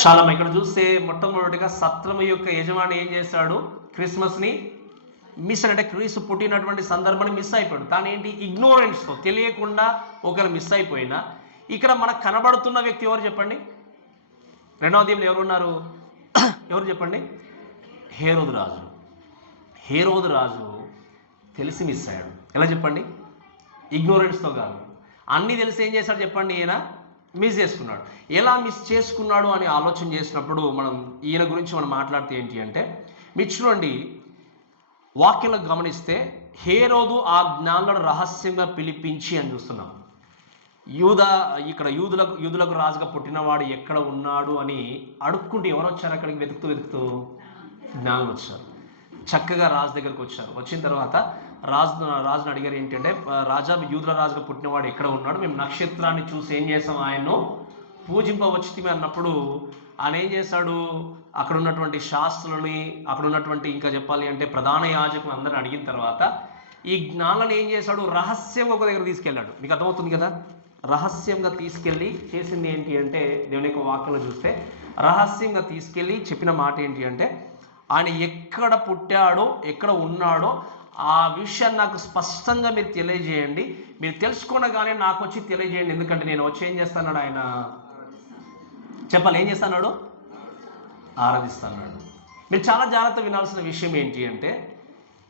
చాలా ఇక్కడ చూస్తే మొట్టమొదటిగా సత్రము యొక్క యజమాని ఏం చేశాడు? క్రిస్మస్ని మిస్ అంటే క్రీస్తు పుట్టినటువంటి సందర్భాన్ని మిస్ అయిపోయాడు. తాను ఏంటి? ఇగ్నోరెన్స్తో, తెలియకుండా ఒకరు మిస్ అయిపోయినా ఇక్కడ మనకు కనబడుతున్న వ్యక్తి ఎవరు చెప్పండి? 2వ అధ్యాయంలో ఎవరు ఉన్నారు? ఎవరు చెప్పండి? హేరోదు రాజు. హేరోదు రాజు తెలిసి మిస్ అయ్యాడు. ఎలా చెప్పండి? ఇగ్నోరెన్స్తో కాదు, అన్నీ తెలిసి ఏం చేశాడు చెప్పండి? ఈయన మిస్ చేసుకున్నాడు. ఎలా మిస్ చేసుకున్నాడు అని ఆలోచన చేసినప్పుడు మనం ఈయన గురించి మనం మాట్లాడితే ఏంటి అంటే, మీరు చూడండి వాక్యంలో గమనిస్తే హేరోదు ఆ జ్ఞానులను రహస్యంగా పిలిపించి అని చూస్తున్నాం. ఇక్కడ యూదులకు రాజుగా పుట్టినవాడు ఎక్కడ ఉన్నాడు అని అడుక్కుంటూ ఎవరు వచ్చారు అక్కడికి? వెతుకుతూ జ్ఞానులు వచ్చారు. చక్కగా రాజు దగ్గరికి వచ్చారు. వచ్చిన తర్వాత రాజును అడిగారు ఏంటంటే, రాజా యూదుల రాజుగా పుట్టినవాడు ఎక్కడ ఉన్నాడు? మేము నక్షత్రాన్ని చూసి ఏం చేసాం? ఆయన్ను పూజింపవచ్చితిమి అన్నప్పుడు ఆయన ఏం చేశాడు? అక్కడ ఉన్నటువంటి శాస్త్రులని, అక్కడ ఉన్నటువంటి ఇంకా చెప్పాలి అంటే ప్రధాన యాజకులు అందరిని అడిగిన తర్వాత ఈ జ్ఞానాలను ఏం చేశాడు? రహస్యంగా ఒక దగ్గర తీసుకెళ్ళాడు. మీకు అర్థమవుతుంది కదా? రహస్యంగా తీసుకెళ్ళి చేసింది ఏంటి అంటే, దేవుని యొక్క వాక్యంలో చూస్తే రహస్యంగా తీసుకెళ్ళి చెప్పిన మాట ఏంటి అంటే, ఆయన ఎక్కడ పుట్టాడో ఎక్కడ ఉన్నాడో ఆ విషయాన్ని నాకు స్పష్టంగా మీరు తెలియజేయండి, మీరు తెలుసుకోనగానే నాకు వచ్చి తెలియజేయండి, ఎందుకంటే నేను వచ్చి ఏం చేస్తాడు? ఆయన చెప్పాలి, ఏం చేస్తున్నాడు? ఆరాధిస్తున్నాడు. మీరు చాలా జాగ్రత్త వినాల్సిన విషయం ఏంటి అంటే,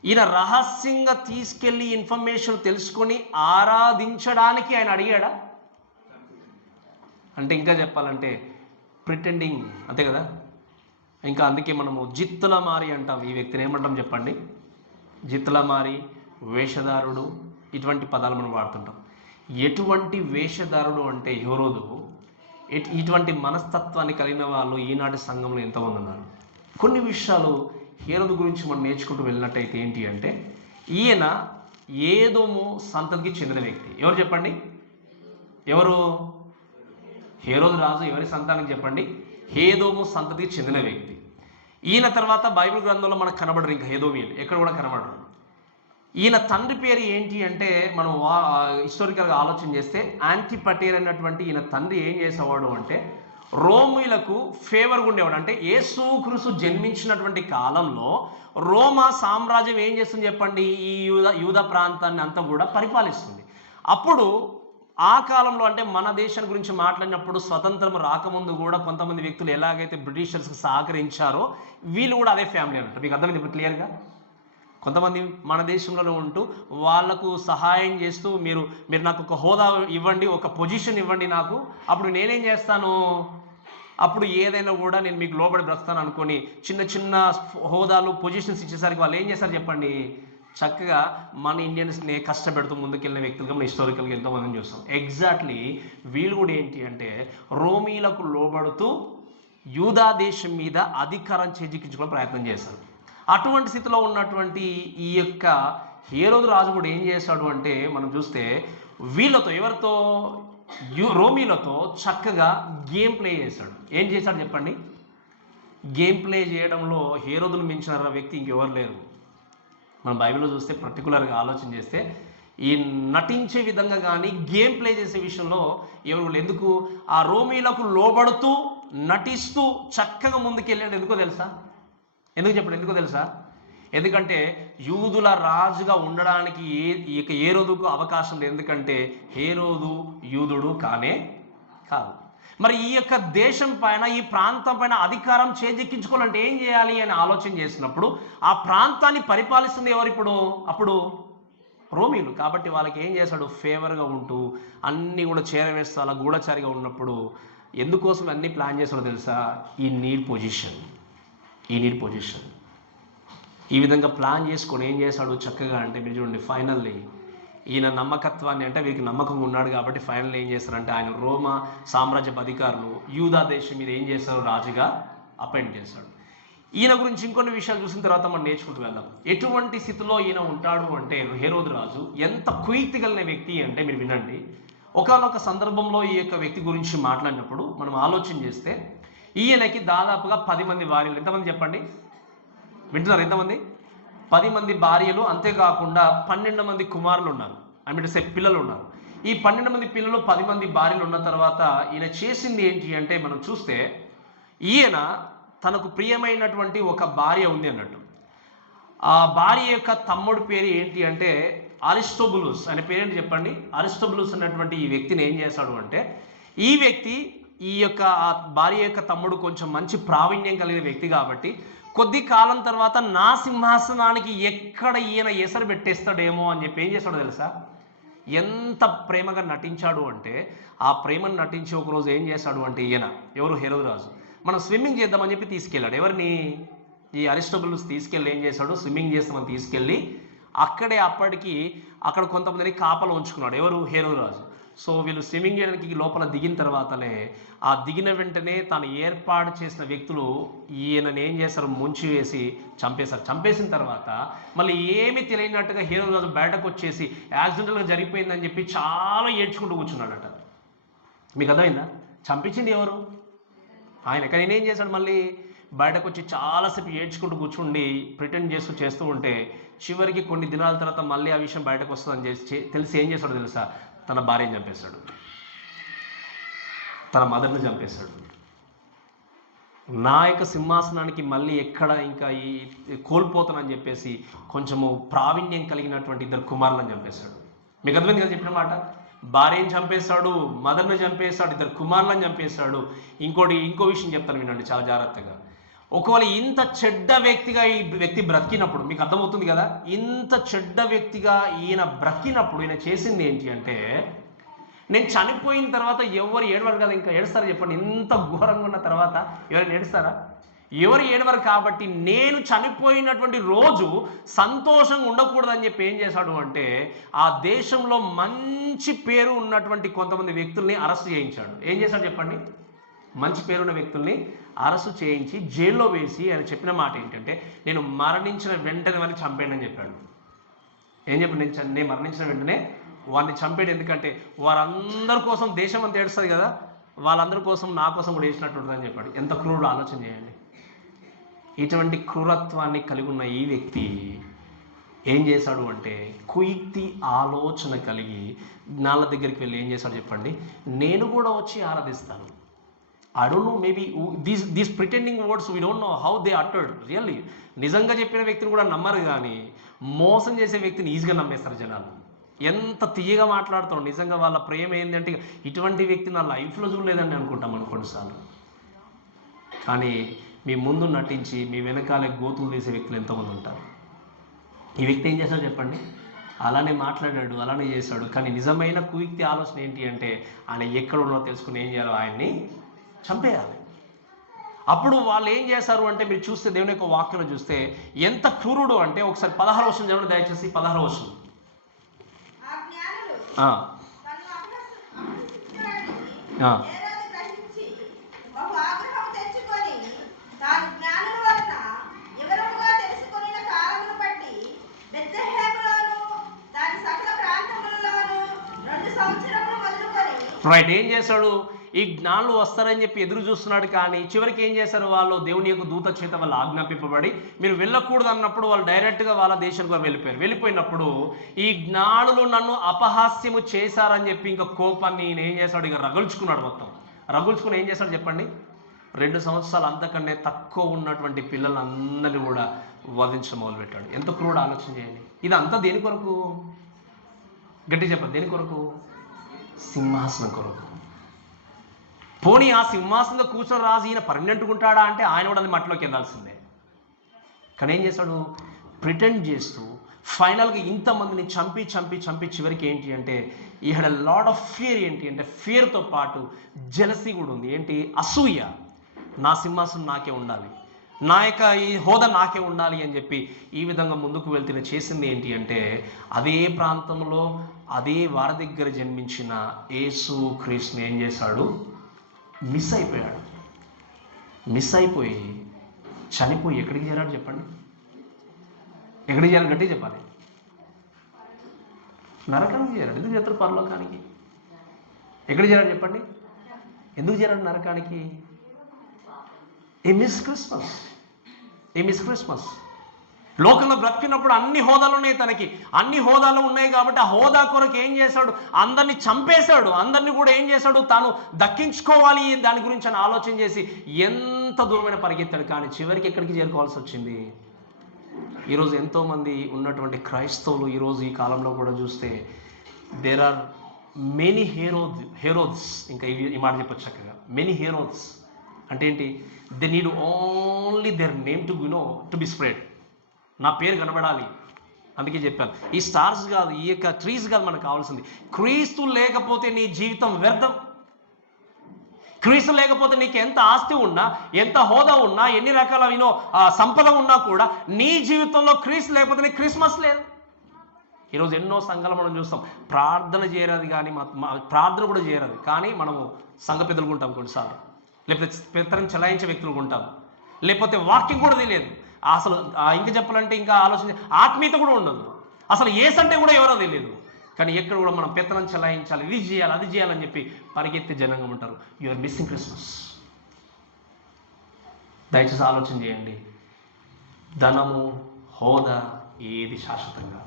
ఈయన రహస్యంగా తీసుకెళ్ళి ఇన్ఫర్మేషన్ తెలుసుకొని ఆరాధించడానికి ఆయన అడిగాడా? అంటే ఇంకా చెప్పాలంటే ప్రిటెండింగ్, అంతే కదా? ఇంకా అందుకే మనము జిత్తులమారి అంటాం. ఈ వ్యక్తిని ఏమంటాం చెప్పండి? జిత్తులమారి, వేషధారుడు, ఇటువంటి పదాలు మనం వాడుతుంటాం. ఎటువంటి వేషధారుడు అంటే హేరోదు. ఇటువంటి మనస్తత్వాన్ని కలిగిన వాళ్ళు ఈనాటి సంఘంలో ఎంతమంది ఉన్నారు? కొన్ని విషయాలు హేరోదు గురించి మనం నేర్చుకుంటూ వెళ్ళినట్టయితే ఏంటి అంటే, ఈయన ఏదోము సంతతికి చెందిన వ్యక్తి. ఎవరు చెప్పండి? ఎవరు? హేరోదు రాజు ఎవరి సంతానికి చెప్పండి? హేదోము సంతతికి చెందిన వ్యక్తి. ఈయన తర్వాత బైబిల్ గ్రంథంలో మనకు కనబడరు ఇంకా హేదోమీయులు, ఎక్కడ కూడా కనబడరు. ఈయన తండ్రి పేరు ఏంటి అంటే, మనం హిస్టారికల్గా ఆలోచన చేస్తే యాంటిపటేర్ అన్నటువంటి ఈయన తండ్రి ఏం చేసేవాడు అంటే, రోమీలకు ఫేవర్గా ఉండేవాడు. అంటే యేసుక్రీస్తు జన్మించినటువంటి కాలంలో రోమా సామ్రాజ్యం ఏం చేస్తుంది చెప్పండి? ఈ యూదా ప్రాంతాన్ని అంతా కూడా పరిపాలిస్తుంది. అప్పుడు ఆ కాలంలో అంటే మన దేశం గురించి మాట్లాడినప్పుడు స్వతంత్రం రాకముందు కూడా కొంతమంది వ్యక్తులు ఎలాగైతే బ్రిటిషర్స్కి సహకరించారో వీళ్ళు కూడా అదే ఫ్యామిలీ అన్నట్టు. మీకు అర్థమైంది ఇప్పుడు క్లియర్గా? కొంతమంది మన దేశంలోనే ఉంటూ వాళ్లకు సహాయం చేస్తూ మీరు నాకు ఒక హోదా ఇవ్వండి, ఒక పొజిషన్ ఇవ్వండి నాకు, అప్పుడు నేనేం చేస్తాను, అప్పుడు ఏదైనా కూడా నేను మీకు లోబడి బ్రతుకుతాను అనుకొని చిన్న చిన్న హోదాలు పొజిషన్స్ ఇచ్చేసరికి వాళ్ళు ఏం చేస్తారు చెప్పండి, చక్కగా మన ఇండియన్స్ని కష్టపెడుతూ ముందుకెళ్ళిన వ్యక్తులుగా మనం హిస్టారికల్గా ఎంతోమందిని చూస్తాం. ఎగ్జాక్ట్లీ వీళ్ళు కూడా ఏంటి అంటే రోమీలకు లోబడుతూ యూదా దేశం మీద అధికారం చేజిక్కించుకోవడం ప్రయత్నం చేశారు. అటువంటి స్థితిలో ఉన్నటువంటి ఈ యొక్క హేరోదు రాజు కూడా ఏం చేశాడు అంటే మనం చూస్తే వీళ్ళతో ఎవరితో రోమీలతో చక్కగా గేమ్ ప్లే చేశాడు. ఏం చేశాడు చెప్పండి? గేమ్ ప్లే చేయడంలో హేరోదును మించిన వ్యక్తి ఇంకెవరు లేరు. మనం బైబిల్లో చూస్తే పర్టికులర్గా ఆలోచన చేస్తే ఈ నటించే విధంగా కానీ గేమ్ ప్లే చేసే విషయంలో ఎవరు ఎందుకు ఆ రోమీలకు లోబడుతూ నటిస్తూ చక్కగా ముందుకెళ్ళాడు. ఎందుకో తెలుసా? ఎందుకు చెప్పండి? ఎందుకో తెలుసా? ఎందుకంటే యూదుల రాజుగా ఉండడానికి హేరోదుకు అవకాశం లేదు. ఎందుకంటే హేరోదు యూదుడు కానే కాదు. మరి ఈ యొక్క దేశం పైన ఈ ప్రాంతం పైన అధికారం చేజెక్కించుకోవాలంటే ఏం చేయాలి అని ఆలోచన చేసినప్పుడు ఆ ప్రాంతాన్ని పరిపాలిస్తుంది ఎవరు ఇప్పుడు? అప్పుడు రోమీలు. కాబట్టి వాళ్ళకి ఏం చేశాడు? ఫేవర్గా ఉంటూ అన్నీ కూడా చేరవేస్తూ అలా గూఢచారిగా ఉన్నప్పుడు ఎందుకోసం అన్నీ ప్లాన్ చేస్తాడో తెలుసా? ఈ నీడ్ పొజిషన్. ఈ విధంగా ప్లాన్ చేసుకొని ఏం చేశాడు చక్కగా అంటే మీరు చూడండి, ఫైనల్లీ ఈయన నమ్మకత్వాన్ని అంటే వీరికి నమ్మకంగా ఉన్నాడు కాబట్టి ఫైనల్ ఏం చేస్తారంటే ఆయన రోమా సామ్రాజ్యపు అధికారులు యూదా దేశం మీద ఏం చేశారు? రాజుగా అపాయింట్ చేశాడు. ఈయన గురించి ఇంకొన్ని విషయాలు చూసిన తర్వాత మనం నేర్చుకుంటూ వెళ్దాం. ఎటువంటి స్థితిలో ఈయన ఉంటాడు అంటే హేరోదు రాజు ఎంత కుయుక్తి కలిగిన వ్యక్తి అంటే మీరు వినండి. ఒకానొక సందర్భంలో ఈ యొక్క వ్యక్తి గురించి మాట్లాడినప్పుడు మనం ఆలోచన చేస్తే ఈయనకి దాదాపుగా 10 మంది భార్యలు. ఎంతమంది చెప్పండి? వింటున్నారు? ఎంతమంది? 10 మంది భార్యలు, అంతేకాకుండా 12 మంది కుమారులు ఉన్నారు. పిల్లలు ఉన్నారు. ఈ 12 మంది పిల్లలు 10 మంది భార్యలు ఉన్న తర్వాత ఈయన చేసింది ఏంటి అంటే మనం చూస్తే ఈయన తనకు ప్రియమైనటువంటి ఒక భార్య ఉంది అన్నట్టు. ఆ భార్య యొక్క తమ్ముడు పేరు ఏంటి అంటే అరిస్టోబులుస్. ఆయన పేరేంటి చెప్పండి? అరిస్టోబులుస్ అన్నటువంటి ఈ వ్యక్తిని ఏం చేశాడు అంటే ఈ వ్యక్తి ఈ యొక్క భార్య యొక్క తమ్ముడు కొంచెం మంచి ప్రావీణ్యం కలిగిన వ్యక్తి కాబట్టి కొద్ది కాలం తర్వాత నా సింహాసనానికి ఎక్కడ ఈయన ఎసరు పెట్టేస్తాడేమో అని చెప్పి ఏం చేస్తాడో తెలుసా? ఎంత ప్రేమగా నటించాడు అంటే ఆ ప్రేమను నటించి ఒకరోజు ఏం చేశాడు అంటే ఈయన ఎవరు? హేరోదు రాజు మనం స్విమ్మింగ్ చేద్దామని చెప్పి తీసుకెళ్ళాడు. ఎవరిని? ఈ అరిస్టోబుల్స్ తీసుకెళ్ళి ఏం చేశాడు? స్విమ్మింగ్ చేస్తామని తీసుకెళ్ళి అక్కడ కొంతమందిని కాపలు ఉంచుకున్నాడు. ఎవరు? హేరోదు రాజు. సో వీళ్ళు స్విమ్మింగ్ చేయడానికి లోపల దిగిన తర్వాతనే ఆ దిగిన వెంటనే తాను ఏర్పాటు చేసిన వ్యక్తులు ఈయనని ఏం చేస్తారు? ముంచి వేసి చంపేశారు. చంపేసిన తర్వాత మళ్ళీ ఏమీ తెలియనట్టుగా హేరోదు రాజు బయటకు వచ్చేసి యాక్సిడెంటల్గా జరిగిపోయిందని చెప్పి చాలా ఏడ్చుకుంటూ కూర్చున్నాడట. మీకు అర్థమైందా? చంపించింది ఎవరు? ఆయన. కానీ నేనేం చేశాడు? మళ్ళీ బయటకు వచ్చి చాలాసేపు ఏడ్చుకుంటూ కూర్చుండి ప్రిటెండ్ చేస్తూ ఉంటే చివరికి కొన్ని దినాల తర్వాత మళ్ళీ ఆ విషయం బయటకు వస్తుందని తెలిసి ఏం చేశాడో తెలుసా? తన భార్యను చంపేశాడు, తన మదర్ని చంపేశాడు. నా యొక్క సింహాసనానికి మళ్ళీ ఎక్కడ ఇంకా ఈ కోల్పోతానని చెప్పేసి కొంచెము ప్రావీణ్యం కలిగినటువంటి 2 కుమారులను చంపేశాడు. మీకు అర్థమైంది కదా చెప్పిన మాట? భార్యను చంపేశాడు, మదర్ని చంపేశాడు, 2 కుమారులను చంపేశాడు. ఇంకో విషయం చెప్తాను వినండి చాలా జాగ్రత్తగా. ఒకవేళ ఇంత చెడ్డ వ్యక్తిగా ఈ వ్యక్తి బ్రతికినప్పుడు మీకు అర్థమవుతుంది కదా, ఇంత చెడ్డ వ్యక్తిగా ఈయన బ్రతికినప్పుడు ఈయన చేసింది ఏంటి అంటే నేను చనిపోయిన తర్వాత ఎవరు ఏడవరు కదా, ఇంకా ఏడుస్తారా చెప్పండి? ఇంత ఘోరంగా ఉన్న తర్వాత ఎవరైనా ఏడుస్తారా? ఎవరు ఏడవరు. కాబట్టి నేను చనిపోయినటువంటి రోజు సంతోషంగా ఉండకూడదని చెప్పి ఏం చేశాడు అంటే ఆ దేశంలో మంచి పేరు ఉన్నటువంటి కొంతమంది వ్యక్తుల్ని అరెస్ట్ చేయించాడు. ఏం చేశాడు చెప్పండి? మంచి పేరున్న వ్యక్తుల్ని అరెస్టు చేయించి జైల్లో వేసి ఆయన చెప్పిన మాట ఏంటంటే నేను మరణించిన వెంటనే వారిని చంపేయండి అని చెప్పాడు. ఏం చెప్పాడు? నేను మరణించిన వెంటనే వారిని చంపేయడం. ఎందుకంటే వారందరి కోసం దేశం అంతా ఏడుస్తుంది కదా, వాళ్ళందరి కోసం నా కోసం కూడా వేసినట్టు ఉంటుందని చెప్పాడు. ఎంత క్రూరుడు ఆలోచన చేయండి. ఇటువంటి క్రూరత్వాన్ని కలిగి ఉన్న ఈ వ్యక్తి ఏం చేశాడు అంటే కుయుక్తి ఆలోచన కలిగి నాళ్ళ దగ్గరికి వెళ్ళి ఏం చేశాడు చెప్పండి? నేను కూడా వచ్చి ఆరాధిస్తాను. I don't know, maybe these pretending words, we don't know how they uttered really. నిజంగా చెప్పిన వ్యక్తిని కూడా నమ్మరు, కానీ మోసం చేసే వ్యక్తిని ఈజీగా నమ్మేస్తారు జనాలు. ఎంత తీయగా మాట్లాడతాడు. నిజంగా వాళ్ళ ప్రేమ ఏంటంటే ఇటువంటి వ్యక్తి నా లైఫ్లో చూడలేదండి అనుకుంటాం మనం కొన్నిసార్లు. కానీ మీ ముందు నటించి మీ వెనకాలే గోతులు తీసే వ్యక్తులు ఎంతోమంది ఉంటారు. ఈ వ్యక్తి ఏం చేశాడు చెప్పండి? అలానే మాట్లాడాడు, అలానే చేశాడు. కానీ నిజమైన కుయుక్తి ఆలోచన ఏంటి అంటే ఆయన ఎక్కడ ఉన్నో తెలుసుకుని ఏం చేయాలో ఆయన్ని చంపేయాలి. అప్పుడు వాళ్ళు ఏం చేశారు అంటే మీరు చూస్తే దేవుని యొక్క వాక్యంలో చూస్తే ఎంత క్రూరుడు అంటే ఒకసారి 16వ వచనం చదవండి దయచేసి. 16వ వచనం. రైట్. ఏం చేశాడు? ఈ జ్ఞానులు వస్తారని చెప్పి ఎదురు చూస్తున్నాడు. కానీ చివరికి ఏం చేశారు వాళ్ళు? దేవుని యొక్క దూత చేత వాళ్ళు ఆజ్ఞాపింపబడి మీరు వెళ్ళకూడదు అన్నప్పుడు వాళ్ళు డైరెక్ట్గా వాళ్ళ దేశానికి వెళ్ళిపోయారు. వెళ్ళిపోయినప్పుడు ఈ జ్ఞానులు నన్ను అపహాస్యము చేశారని చెప్పి ఇంకా కోపాన్ని ఏం చేశాడు? ఇక రగుల్చుకున్నాడు. మొత్తం రగుల్చుకుని ఏం చేశాడు చెప్పండి? 2 సంవత్సరాలు అంతకన్నా తక్కువ ఉన్నటువంటి పిల్లలందరినీ కూడా వధించడం మొదలుపెట్టాడు. ఎంత క్రూరుడు ఆలోచన చేయండి. ఇదంతా దేని కొరకు? గట్టి చెప్పండి, దేని కొరకు? సింహాసనం కొరకు. పోనీ ఆ సింహాసనంలో కూర్చొని రాజు ఈయన పర్మనెంట్గా ఉంటాడా అంటే ఆయన కూడా అది మట్టిలోకి వెళ్ళాల్సిందే. కానీ ఏం చేశాడు? ప్రిటెండ్ చేస్తూ ఫైనల్గా ఇంతమందిని చంపి చంపి చంపి చివరికి ఏంటి అంటే ఈ had a lot of fear. ఏంటి అంటే ఫియర్తో పాటు జెలసీ కూడా ఉంది. ఏంటి? అసూయ. నా సింహాసనం నాకే ఉండాలి, నా యొక్క ఈ హోదా నాకే ఉండాలి అని చెప్పి ఈ విధంగా ముందుకు వెళ్తే చేసింది ఏంటి అంటే అదే ప్రాంతంలో అదే వారి దగ్గర జన్మించిన యేసు క్రీస్తుని ఏం చేశాడు? మిస్ అయిపోయాడు. మిస్ అయిపోయి చనిపోయి ఎక్కడికి చేరాడు చెప్పండి? ఎక్కడికి చేరాడు? గట్టి చెప్పాలి. నరకానికి చేరాడు. ఎందుకు చేస్తాడు పరలోకానికి? ఎక్కడికి చేరాడు చెప్పండి? ఎందుకు చేరాడు నరకానికి? ఏ మిస్ క్రిస్మస్. ఏ మిస్ క్రిస్మస్. లోకంలో బ్రతికినప్పుడు అన్ని హోదాలు ఉన్నాయి తనకి, అన్ని హోదాలు ఉన్నాయి కాబట్టి ఆ హోదా కొరకు ఏం చేశాడు? అందరినీ చంపేశాడు. అందరినీ కూడా ఏం చేశాడు? తాను దక్కించుకోవాలి దాని గురించి అని ఆలోచన చేసి ఎంత దూరమైన పరిగెత్తాడు. కానీ చివరికి ఎక్కడికి చేరుకోవాల్సి వచ్చింది? ఈరోజు ఎంతోమంది ఉన్నటువంటి క్రైస్తవులు ఈరోజు ఈ కాలంలో కూడా చూస్తే దేర్ ఆర్ మెనీ హేరోద్స్. ఇంకా ఈ మాట చెప్పొచ్చు చక్కగా, మెనీ హేరోద్స్ అంటే ఏంటి? They need only their name to be spread. నా పేరు కనబడాలి. అందుకే చెప్పాను, ఈ స్టార్స్ కాదు, ఈ యొక్క ట్రీస్ కాదు మనకు కావాల్సింది. క్రీస్తు లేకపోతే నీ జీవితం వ్యర్థం. క్రీస్తు లేకపోతే నీకు ఎంత ఆస్తి ఉన్నా, ఎంత హోదా ఉన్నా, ఎన్ని రకాల సంపద ఉన్నా కూడా నీ జీవితంలో క్రీస్తు లేకపోతే నీకు క్రిస్మస్ లేదు. ఈరోజు ఎన్నో సంఘాలు మనం చూస్తాం, ప్రార్థన చేయరాదు కానీ ప్రార్థన కూడా చేయరాదు కానీ మనము సంఘ పెద్దలు ఉంటాం కొన్నిసార్లు, లేకపోతే పెత్తనం చలాయించే వ్యక్తులు ఉంటాం, లేకపోతే వాక్యం కూడా తెలియదు అసలు. ఇంకా చెప్పాలంటే ఇంకా ఆలోచన ఆత్మీయత కూడా ఉండదు అసలు. ఏసంటే కూడా ఎవరో తెలియదు. కానీ ఎక్కడ కూడా మనం పెత్తనం చలాయించాలి, ఇది చేయాలి, అది చేయాలని చెప్పి పరిగెత్తే జనంగా ఉంటారు. You are missing Christmas. దయచేసి ఆలోచన చేయండి. ధనము, హోదా ఏది శాశ్వతంగా?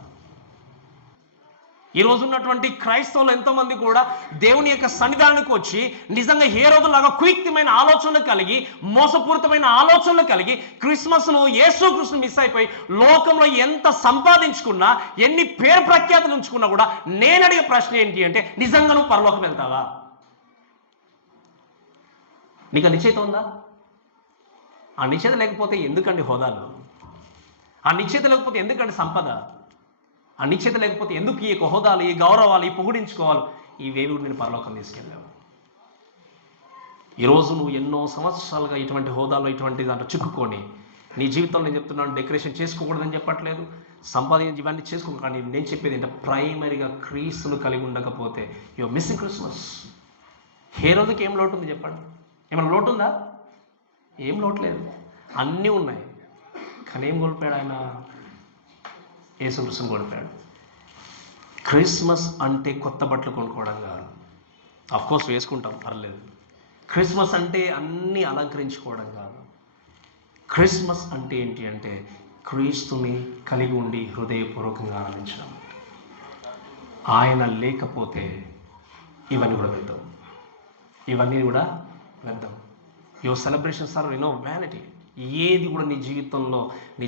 ఈరోజు ఉన్నటువంటి క్రైస్తవులు ఎంతోమంది కూడా దేవుని యొక్క సన్నిధానానికి వచ్చి నిజంగా ఏ రోజులాగా కుయుక్తమైన ఆలోచనలు కలిగి, మోసపూరితమైన ఆలోచనలు కలిగి క్రిస్మస్ను, యేసుక్రీస్తును మిస్ అయిపోయి లోకంలో ఎంత సంపాదించుకున్నా, ఎన్ని పేరు ప్రఖ్యాతులు ఉంచుకున్నా కూడా నేను అడిగే ప్రశ్న ఏంటి అంటే నిజంగా నువ్వు పరలోకం వెళ్తావా? నీకు ఆ నిశ్చయిత ఉందా? ఆ నిశ్చయిత లేకపోతే ఎందుకండి హోదాలు? ఆ నిశ్చయిత లేకపోతే ఎందుకండి సంపద? ఆ నిశ్చయిత లేకపోతే ఎందుకు ఈ యొక్క హోదాలు, ఈ గౌరవాలు, ఈ పొగిడించుకోవాలి? ఇవేవి నేను పరలోకం తీసుకెళ్ళావు. ఈరోజు నువ్వు ఎన్నో సంవత్సరాలుగా ఇటువంటి హోదాలో, ఇటువంటి దాంట్లో చిక్కుకొని నీ జీవితంలో నేను చెప్తున్నాను, డెకరేషన్ చేసుకోకూడదని చెప్పట్లేదు, సంపాదించి ఇవన్నీ చేసుకో. కానీ నేను చెప్పేది ఏంటంటే ప్రైమరీగా క్రీస్తును కలిగి ఉండకపోతే యు ఆర్ మిస్సింగ్ క్రిస్మస్. ఏ రోజుకి ఏం లోటు ఉంది చెప్పండి? ఏమైనా లోటు ఉందా? ఏం లోటు లేదు, అన్నీ ఉన్నాయి. కానీ ఏం కోల్పోయాడు ఆయన? యేసుక్రీస్తుని కోల్పోయాడు. క్రిస్మస్ అంటే కొత్త బట్టలు కొనుక్కోవడం కాదు. అఫ్కోర్స్ వేసుకుంటాం, పర్లేదు. క్రిస్మస్ అంటే అన్నీ అలంకరించుకోవడం కాదు. క్రిస్మస్ అంటే ఏంటి అంటే క్రీస్తుని కలిగి ఉండి హృదయపూర్వకంగా ఆనందించడం. ఆయన లేకపోతే ఇవన్నీ కూడా వ్యర్థం. ఇవన్నీ కూడా వ్యర్థం. Your celebrations are vanity. ఏది కూడా నీ జీవితంలో నీ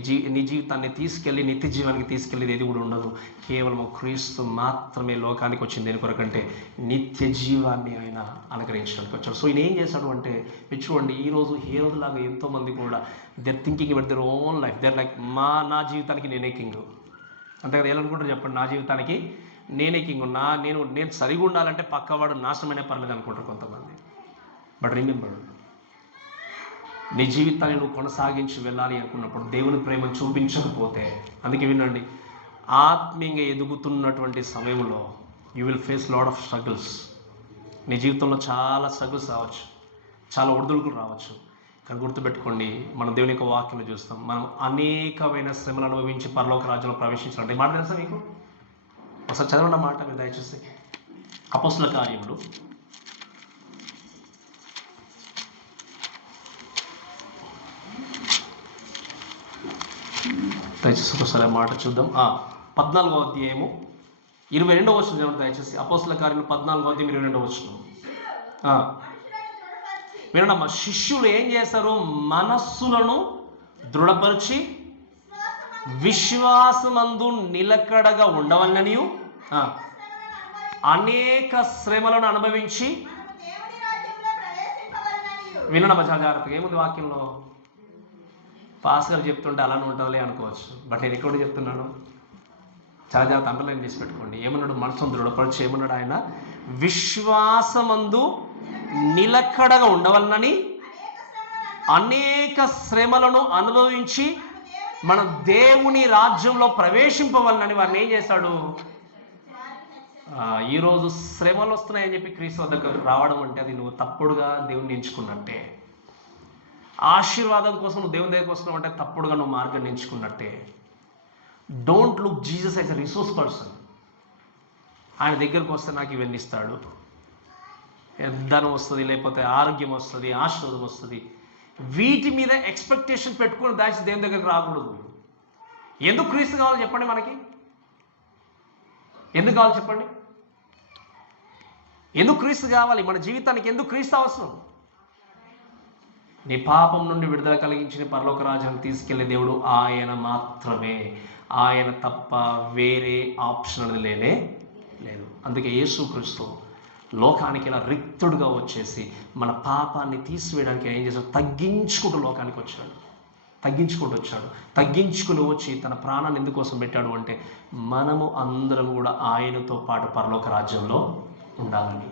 జీవితాన్ని తీసుకెళ్ళి నిత్య జీవానికి తీసుకెళ్ళేది ఏది కూడా ఉండదు. కేవలం క్రీస్తు మాత్రమే లోకానికి వచ్చింది దేని కొరకంటే నిత్య జీవాన్ని ఆయన అనుగ్రహించడానికి వచ్చాడు. సో ఈయన ఏం చేశాడు అంటే, మీరు చూడండి, ఈరోజు హేరోదులాగా ఎంతోమంది కూడా they're thinking about their own life. They're like నా జీవితానికి నేనే కింగ్. అంతే కదా, ఏమనుకుంటారు చెప్పండి? నా జీవితానికి నేనే కింగ్, నేను సరిగా ఉండాలంటే పక్కవాడు నాశనమైనా పర్లేదు అనుకుంటారు కొంతమంది. బట్ రిమెంబర్, నీ జీవితాన్ని నువ్వు కొనసాగించి వెళ్ళాలి అనుకున్నప్పుడు దేవుని ప్రేమ చూపించకపోతే, అందుకే వినండి, ఆత్మీయంగా ఎదుగుతున్నటువంటి సమయంలో you will face lot of struggles. నీ జీవితంలో చాలా స్ట్రగుల్స్ రావచ్చు, చాలా ఒడిదుడుకులు రావచ్చు. కానీ గుర్తుపెట్టుకోండి, మనం దేవుని యొక్క వాక్యంలో చూస్తాం, మనం అనేకమైన శ్రమలు అనుభవించి పరలోక రాజ్యంలో ప్రవేశించాలంటే మాట తెలుసా మీకు? ఒకసారి చదవండి మాట మీరు దయచేసి. అపోస్తల కార్యములు 14వ అధ్యాయము 22వ వచనం చదవండి దయచేసి. అపోస్తల కార్యములు 14వ అధ్యాయం 22వ వచనం. వినమ్మా, శిష్యులు ఏం చేశారు? మనస్సులను దృఢపరిచి విశ్వాసమందు నిలకడగా ఉండవలననియు అనేక శ్రమలను అనుభవించి వినడమ్మా చాలా జాగ్రత్తగా. ఏముంది వాక్యంలో? పాస్ గారు చెప్తుంటే అలానే ఉంటుందిలే అనుకోవచ్చు, బట్ నేను ఎక్కడ చెప్తున్నాను, చాలా జాగ్రత్త అండర్లైన్ చేసి పెట్టుకోండి. ఏమన్నాడు? మనసును దృఢపరిచి ఏమన్నాడు ఆయన? విశ్వాసమందు నిలకడగా ఉండవలనని అనేక శ్రమలను అనుభవించి మన దేవుని రాజ్యంలో ప్రవేశింపవలనని వారిని ఏం చేశాడు? ఈరోజు శ్రమలు వస్తున్నాయని చెప్పి క్రీస్తు వద్దకు రావడం అంటే అది నువ్వు తప్పుడుగా దేవుణ్ణి ఎంచుకున్నట్టే. ఆశీర్వాదం కోసం నువ్వు దేవుని దగ్గరికి వస్తున్నావు అంటే తప్పుడుగా నువ్వు మార్గాన్ని ఎంచుకున్నట్టే. Don't look Jesus as a resource person. ఆయన దగ్గరకు వస్తే నాకు ఇవన్నీ ఇస్తాడు, ధనం వస్తుంది, లేకపోతే ఆరోగ్యం వస్తుంది, ఆశీర్వాదం వస్తుంది. వీటి మీద ఎక్స్పెక్టేషన్ పెట్టుకుని దాచి దేవుని దగ్గరికి రాకూడదు. ఎందుకు క్రీస్తు కావాలి చెప్పండి? మనకి ఎందుకు కావాలి చెప్పండి? ఎందుకు క్రీస్తు కావాలి? మన జీవితానికి ఎందుకు క్రీస్తు అవసరం? నీ పాపం నుండి విడుదల కలిగించిన పరలోక రాజ్యాన్ని తీసుకెళ్లే దేవుడు ఆయన మాత్రమే. ఆయన తప్ప వేరే ఆప్షన్ అనేది లేనే లేదు. అందుకే యేసుక్రీస్తు లోకానికి ఇలా రిక్తుడుగా వచ్చేసి మన పాపాన్ని తీసివేయడానికి ఏం చేశాడు? తగ్గించుకుంటూ లోకానికి వచ్చాడు. తగ్గించుకుని వచ్చి తన ప్రాణాన్ని ఎందుకోసం పెట్టాడు అంటే మనము అందరం కూడా ఆయనతో పాటు పరలోక రాజ్యంలో ఉండాలని.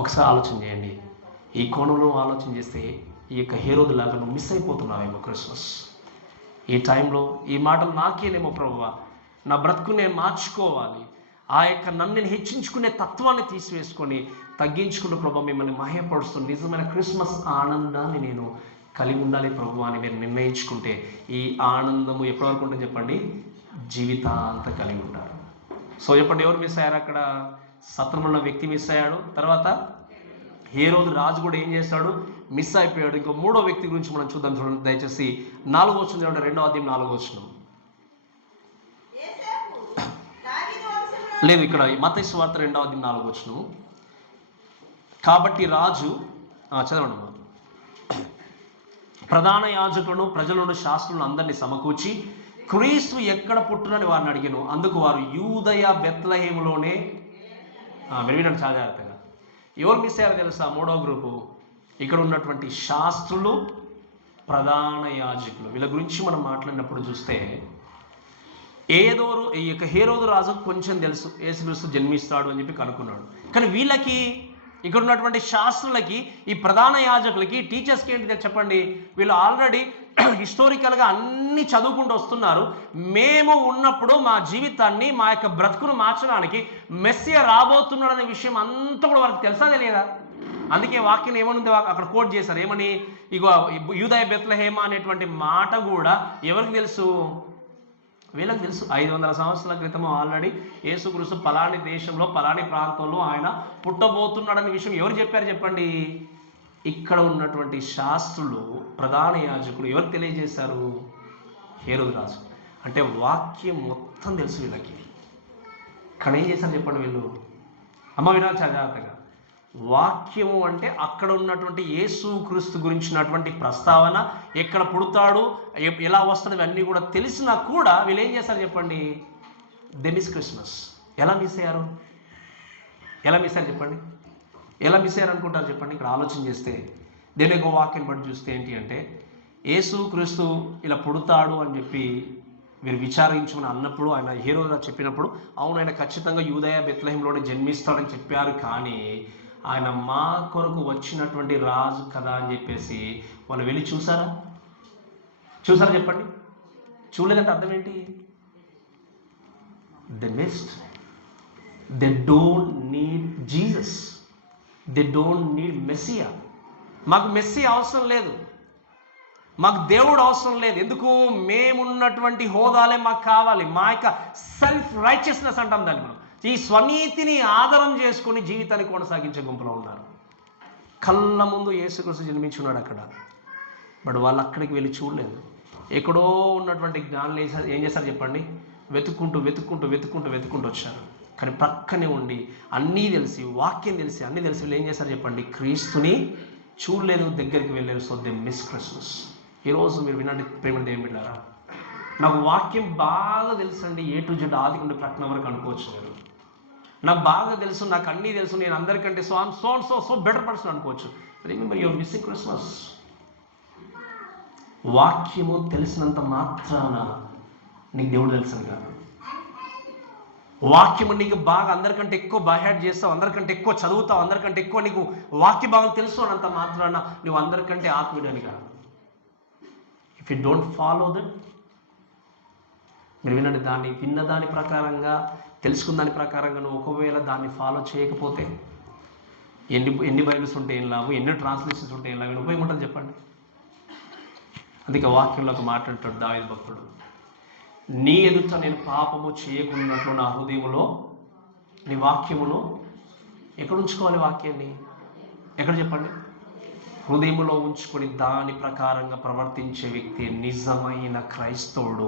ఒకసారి ఆలోచన చేయండి. ఈ కోణంలో ఆలోచన చేస్తే ఈ యొక్క హేరోదులాగా నువ్వు మిస్ అయిపోతున్నావేమో క్రిస్మస్. ఈ టైంలో ఈ మాటలు నాకేనేమో ప్రభువా, నా బ్రతుకు నేను మార్చుకోవాలి, ఆ యొక్క నన్ను హెచ్చించుకునే తత్వాన్ని తీసివేసుకొని తగ్గించుకున్న ప్రభు మిమ్మల్ని మహ్యపరుస్తూ నిజమైన క్రిస్మస్ ఆనందాన్ని నేను కలిగి ఉండాలి ప్రభు అని మీరు నిర్ణయించుకుంటే ఈ ఆనందము ఎప్పటివరకు ఉంటుంది చెప్పండి? జీవితాంతం కలిగి ఉంటారు. సో చెప్పండి, ఎవరు మిస్ అయ్యారు అక్కడ? సత్రంలో వ్యక్తి మిస్ అయ్యాడు. తర్వాత హేరోదు రాజు కూడా ఏం చేశాడు? మిస్ అయిపోయాడు. ఇంకో మూడో వ్యక్తి గురించి మనం చూద్దాం. చూడండి దయచేసి 4వ వచనం చూడండి, 2వ అధ్యాయం 4వ వచనం. లేదు, ఇక్కడ మత్తయి సువార్త 2వ అధ్యాయం 4వ వచనం. కాబట్టి రాజు చదవండి. ప్రధాన యాజకులను, ప్రజలను, శాస్త్రులను అందరినీ సమకూర్చి క్రీస్తు ఎక్కడ పుట్టునని వారిని అడిగాను. అందుకు వారు యూదయ బెత్లెహేములోనే. వినండి చాలా జాగ్రత్తగా. ఎవరు మిస్ అయ్యారు తెలుసా? మూడవ గ్రూపు. ఇక్కడ ఉన్నటువంటి శాస్త్రులు, ప్రధాన యాజకులు. వీళ్ళ గురించి మనం మాట్లాడినప్పుడు చూస్తే ఈ యొక్క హేరోదు రాజుకు కొంచెం తెలుసు యేసుక్రీస్తు జన్మిస్తాడు అని చెప్పి కనుక్కున్నాడు. కానీ వీళ్ళకి, ఇక్కడ ఉన్నటువంటి శాస్త్రులకి, ఈ ప్రధాన యాజకులకి, టీచర్స్కి ఏంటి చెప్పండి? వీళ్ళు ఆల్రెడీ హిస్టారికల్గా అన్ని చదువుకుంటూ వస్తున్నారు. మేము ఉన్నప్పుడు మా జీవితాన్ని, మా యొక్క బ్రతుకును మార్చడానికి మెస్సియా రాబోతున్నాడనే విషయం అంతా కూడా వారికి తెలుసా తెలియదా? అందుకే వాక్యం ఏమనుంది అక్కడ కోట్ చేశారు. ఏమని? ఇగో యూదయ బెత్లెహేమ అనేటువంటి మాట కూడా ఎవరికి తెలుసు? వీళ్ళకి తెలుసు. 500 సంవత్సరాల క్రితం ఆల్రెడీ యేసుక్రీస్తు పలాని దేశంలో, పలాని ప్రాంతంలో ఆయన పుట్టబోతున్నాడనే విషయం ఎవరు చెప్పారు చెప్పండి? ఇక్కడ ఉన్నటువంటి శాస్త్రులు, ప్రధాన యాజకులు ఎవరు తెలియజేశారు? హేరోదు రాజు. అంటే వాక్యం మొత్తం తెలుసు వీళ్ళకి. కానీ ఏం చేశారు చెప్పండి వీళ్ళు? అమ్మ వినాలి చాలా జాగ్రత్తగా. వాక్యము అంటే అక్కడ ఉన్నటువంటి యేసు క్రీస్తు గురించినటువంటి ప్రస్తావన, ఎక్కడ పుడతాడు, ఎలా వస్తాడు, ఇవన్నీ కూడా తెలిసినా కూడా వీళ్ళు ఏం చేస్తారు చెప్పండి? They miss Christmas. ఎలా మిస్ అయ్యారు? చెప్పండి. ఎలా మిస్ అయ్యారు అనుకుంటారు చెప్పండి? ఇక్కడ ఆలోచన చేస్తే దేవుని యొక్క వాక్యం బట్టి చూస్తే ఏంటి అంటే, యేసు క్రీస్తు ఇలా పుడతాడు అని చెప్పి మీరు విచారించమని అన్నప్పుడు, ఆయన హీరోగా చెప్పినప్పుడు అవును ఆయన ఖచ్చితంగా యూదయ బెత్లెహేంలోనే జన్మిస్తాడని చెప్పారు. కానీ ఆయన మా కొరకు వచ్చినటువంటి రాజు కదా అని చెప్పేసి వాళ్ళు వెళ్ళి చూసారా చెప్పండి? చూడలేదంటే అర్థం ఏంటి? They missed. They don't need Jesus, they don't need Messiah. మాకు మెస్సీ అవసరం లేదు, మాకు దేవుడు అవసరం లేదు. ఎందుకు? మేమున్నటువంటి హోదాలే మాకు కావాలి. మా యొక్క సెల్ఫ్ రైచియస్నెస్ అంటాం దాన్ని మనం. ఈ స్వనీతిని ఆధారం చేసుకుని జీవితాన్ని కొనసాగించే గుంపులో ఉన్నారు. కళ్ళ ముందు యేసుక్రీస్తు జన్మించున్నాడు అక్కడ, బట్ వాళ్ళు అక్కడికి వెళ్ళి చూడలేదు. ఎక్కడో ఉన్నటువంటి జ్ఞానులు ఏం చేశారు చెప్పండి? వెతుక్కుంటూ వచ్చారు. కానీ ప్రక్కనే ఉండి అన్నీ తెలిసి, వాక్యం తెలిసి, అన్నీ తెలిసి వీళ్ళు ఏం చేశారు చెప్పండి? క్రీస్తుని చూడలేదు, దగ్గరికి వెళ్ళారు. So they miss Christmas. ఈరోజు మీరు వినండి ప్రేమ దేవుని బిడ్డలారా, నాకు వాక్యం బాగా తెలుసు అండి, ఏ టు జెడ్ ఆది నుండి ప్రకటన వరకు అనుకోవచ్చు. మీరు నాకు బాగా తెలుసు, నాకు అన్నీ తెలుసు, నేను అందరికంటే సో బెటర్ పర్సన్ అనుకోవచ్చు. Remember your missing Christmas. వాక్యము తెలిసినంత మాత్రాన నీకు దేవుడు తెలుసని కాదు. వాక్యము నీకు బాగా అందరికంటే ఎక్కువ బైహార్ట్ చేస్తావు, అందరికంటే ఎక్కువ చదువుతావు, అందరికంటే ఎక్కువ నీకు వాక్య భాగం తెలుసు అన్నంత మాత్రాన నువ్వు అందరికంటే ఆత్మీయుడని కాదు. If you don't follow that, మీరు వినండి, దాన్ని విన్న దాని ప్రకారంగా, తెలుసుకున్న దాని ప్రకారంగా నువ్వు ఒకవేళ దాన్ని ఫాలో చేయకపోతే ఎన్ని బైబిల్స్ ఉంటే ఏం లాభం, ఎన్ని ట్రాన్స్లేషన్స్ ఉంటే ఏం లాభం, ఉపయోగం ఉంటుంది చెప్పండి? అందుకే వాక్యంలో ఒక మాట అంటాడు దావీదు భక్తుడు, నీ ఎదుట నేను పాపము చేయకున్నట్లు నా హృదయములో నీ వాక్యమును ఎక్కడ ఉంచుకోవాలి? వాక్యాన్ని ఎక్కడ చెప్పండి? హృదయములో ఉంచుకొని దాని ప్రకారంగా ప్రవర్తించే వ్యక్తి నిజమైన క్రైస్తవుడు,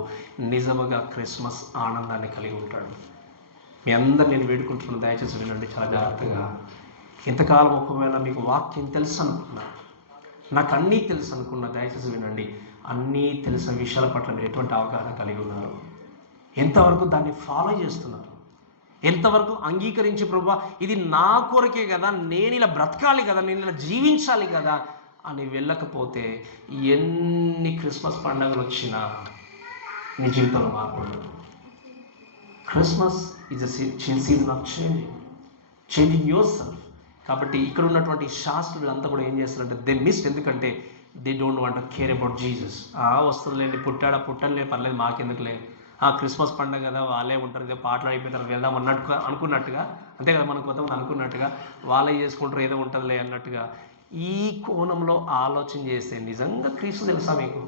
నిజముగా క్రిస్మస్ ఆనందాన్ని కలిగి ఉంటాడు. మీ అందరు నేను వేడుకుంటున్నాను, దయచేసి వినండి చాలా జాగ్రత్తగా. ఇంతకాలం ఒకవేళ మీకు వాక్యం తెలుసు అనుకున్నా, నాకు అన్నీ తెలుసు అనుకున్నా, దయచేసి వినండి. అన్నీ తెలిసిన విషయాల పట్ల మీరు ఎటువంటి అవగాహన కలిగి ఉన్నారు? ఎంతవరకు దాన్ని ఫాలో చేస్తున్నారు? ఎంతవరకు అంగీకరించి ప్రభువా ఇది నా కొరకే కదా, నేను ఇలా బ్రతకాలి కదా, నేను ఇలా జీవించాలి కదా అని వెళ్ళకపోతే ఎన్ని క్రిస్మస్ పండుగలు వచ్చినా నీ జీవితంలో మార్పు ఉండదు. Christmas is a season of changing yourself. కాబట్టి ఇక్కడ ఉన్నటువంటి శాస్త్రులంతా కూడా ఏం చేస్తారంటే దే మిస్డ్. ఎందుకంటే they don't want to care about Jesus. వస్తుందిలేండి, పుట్టలే పర్లేదు, మాకెందుకులే, క్రిస్మస్ పండుగ కదా, వాళ్ళే ఉంటారు కదా, పాటలు అయిపోతారు, వెళ్దాం అనుకున్నట్టుగా, అంతే కదా, మనం కొంతమంది అనుకున్నట్టుగా వాళ్ళే చేసుకుంటారు, ఏదో ఉంటుందిలే అన్నట్టుగా ఈ కోణంలో ఆలోచన చేస్తే నిజంగా క్రీస్తు తెలుసా మీకు?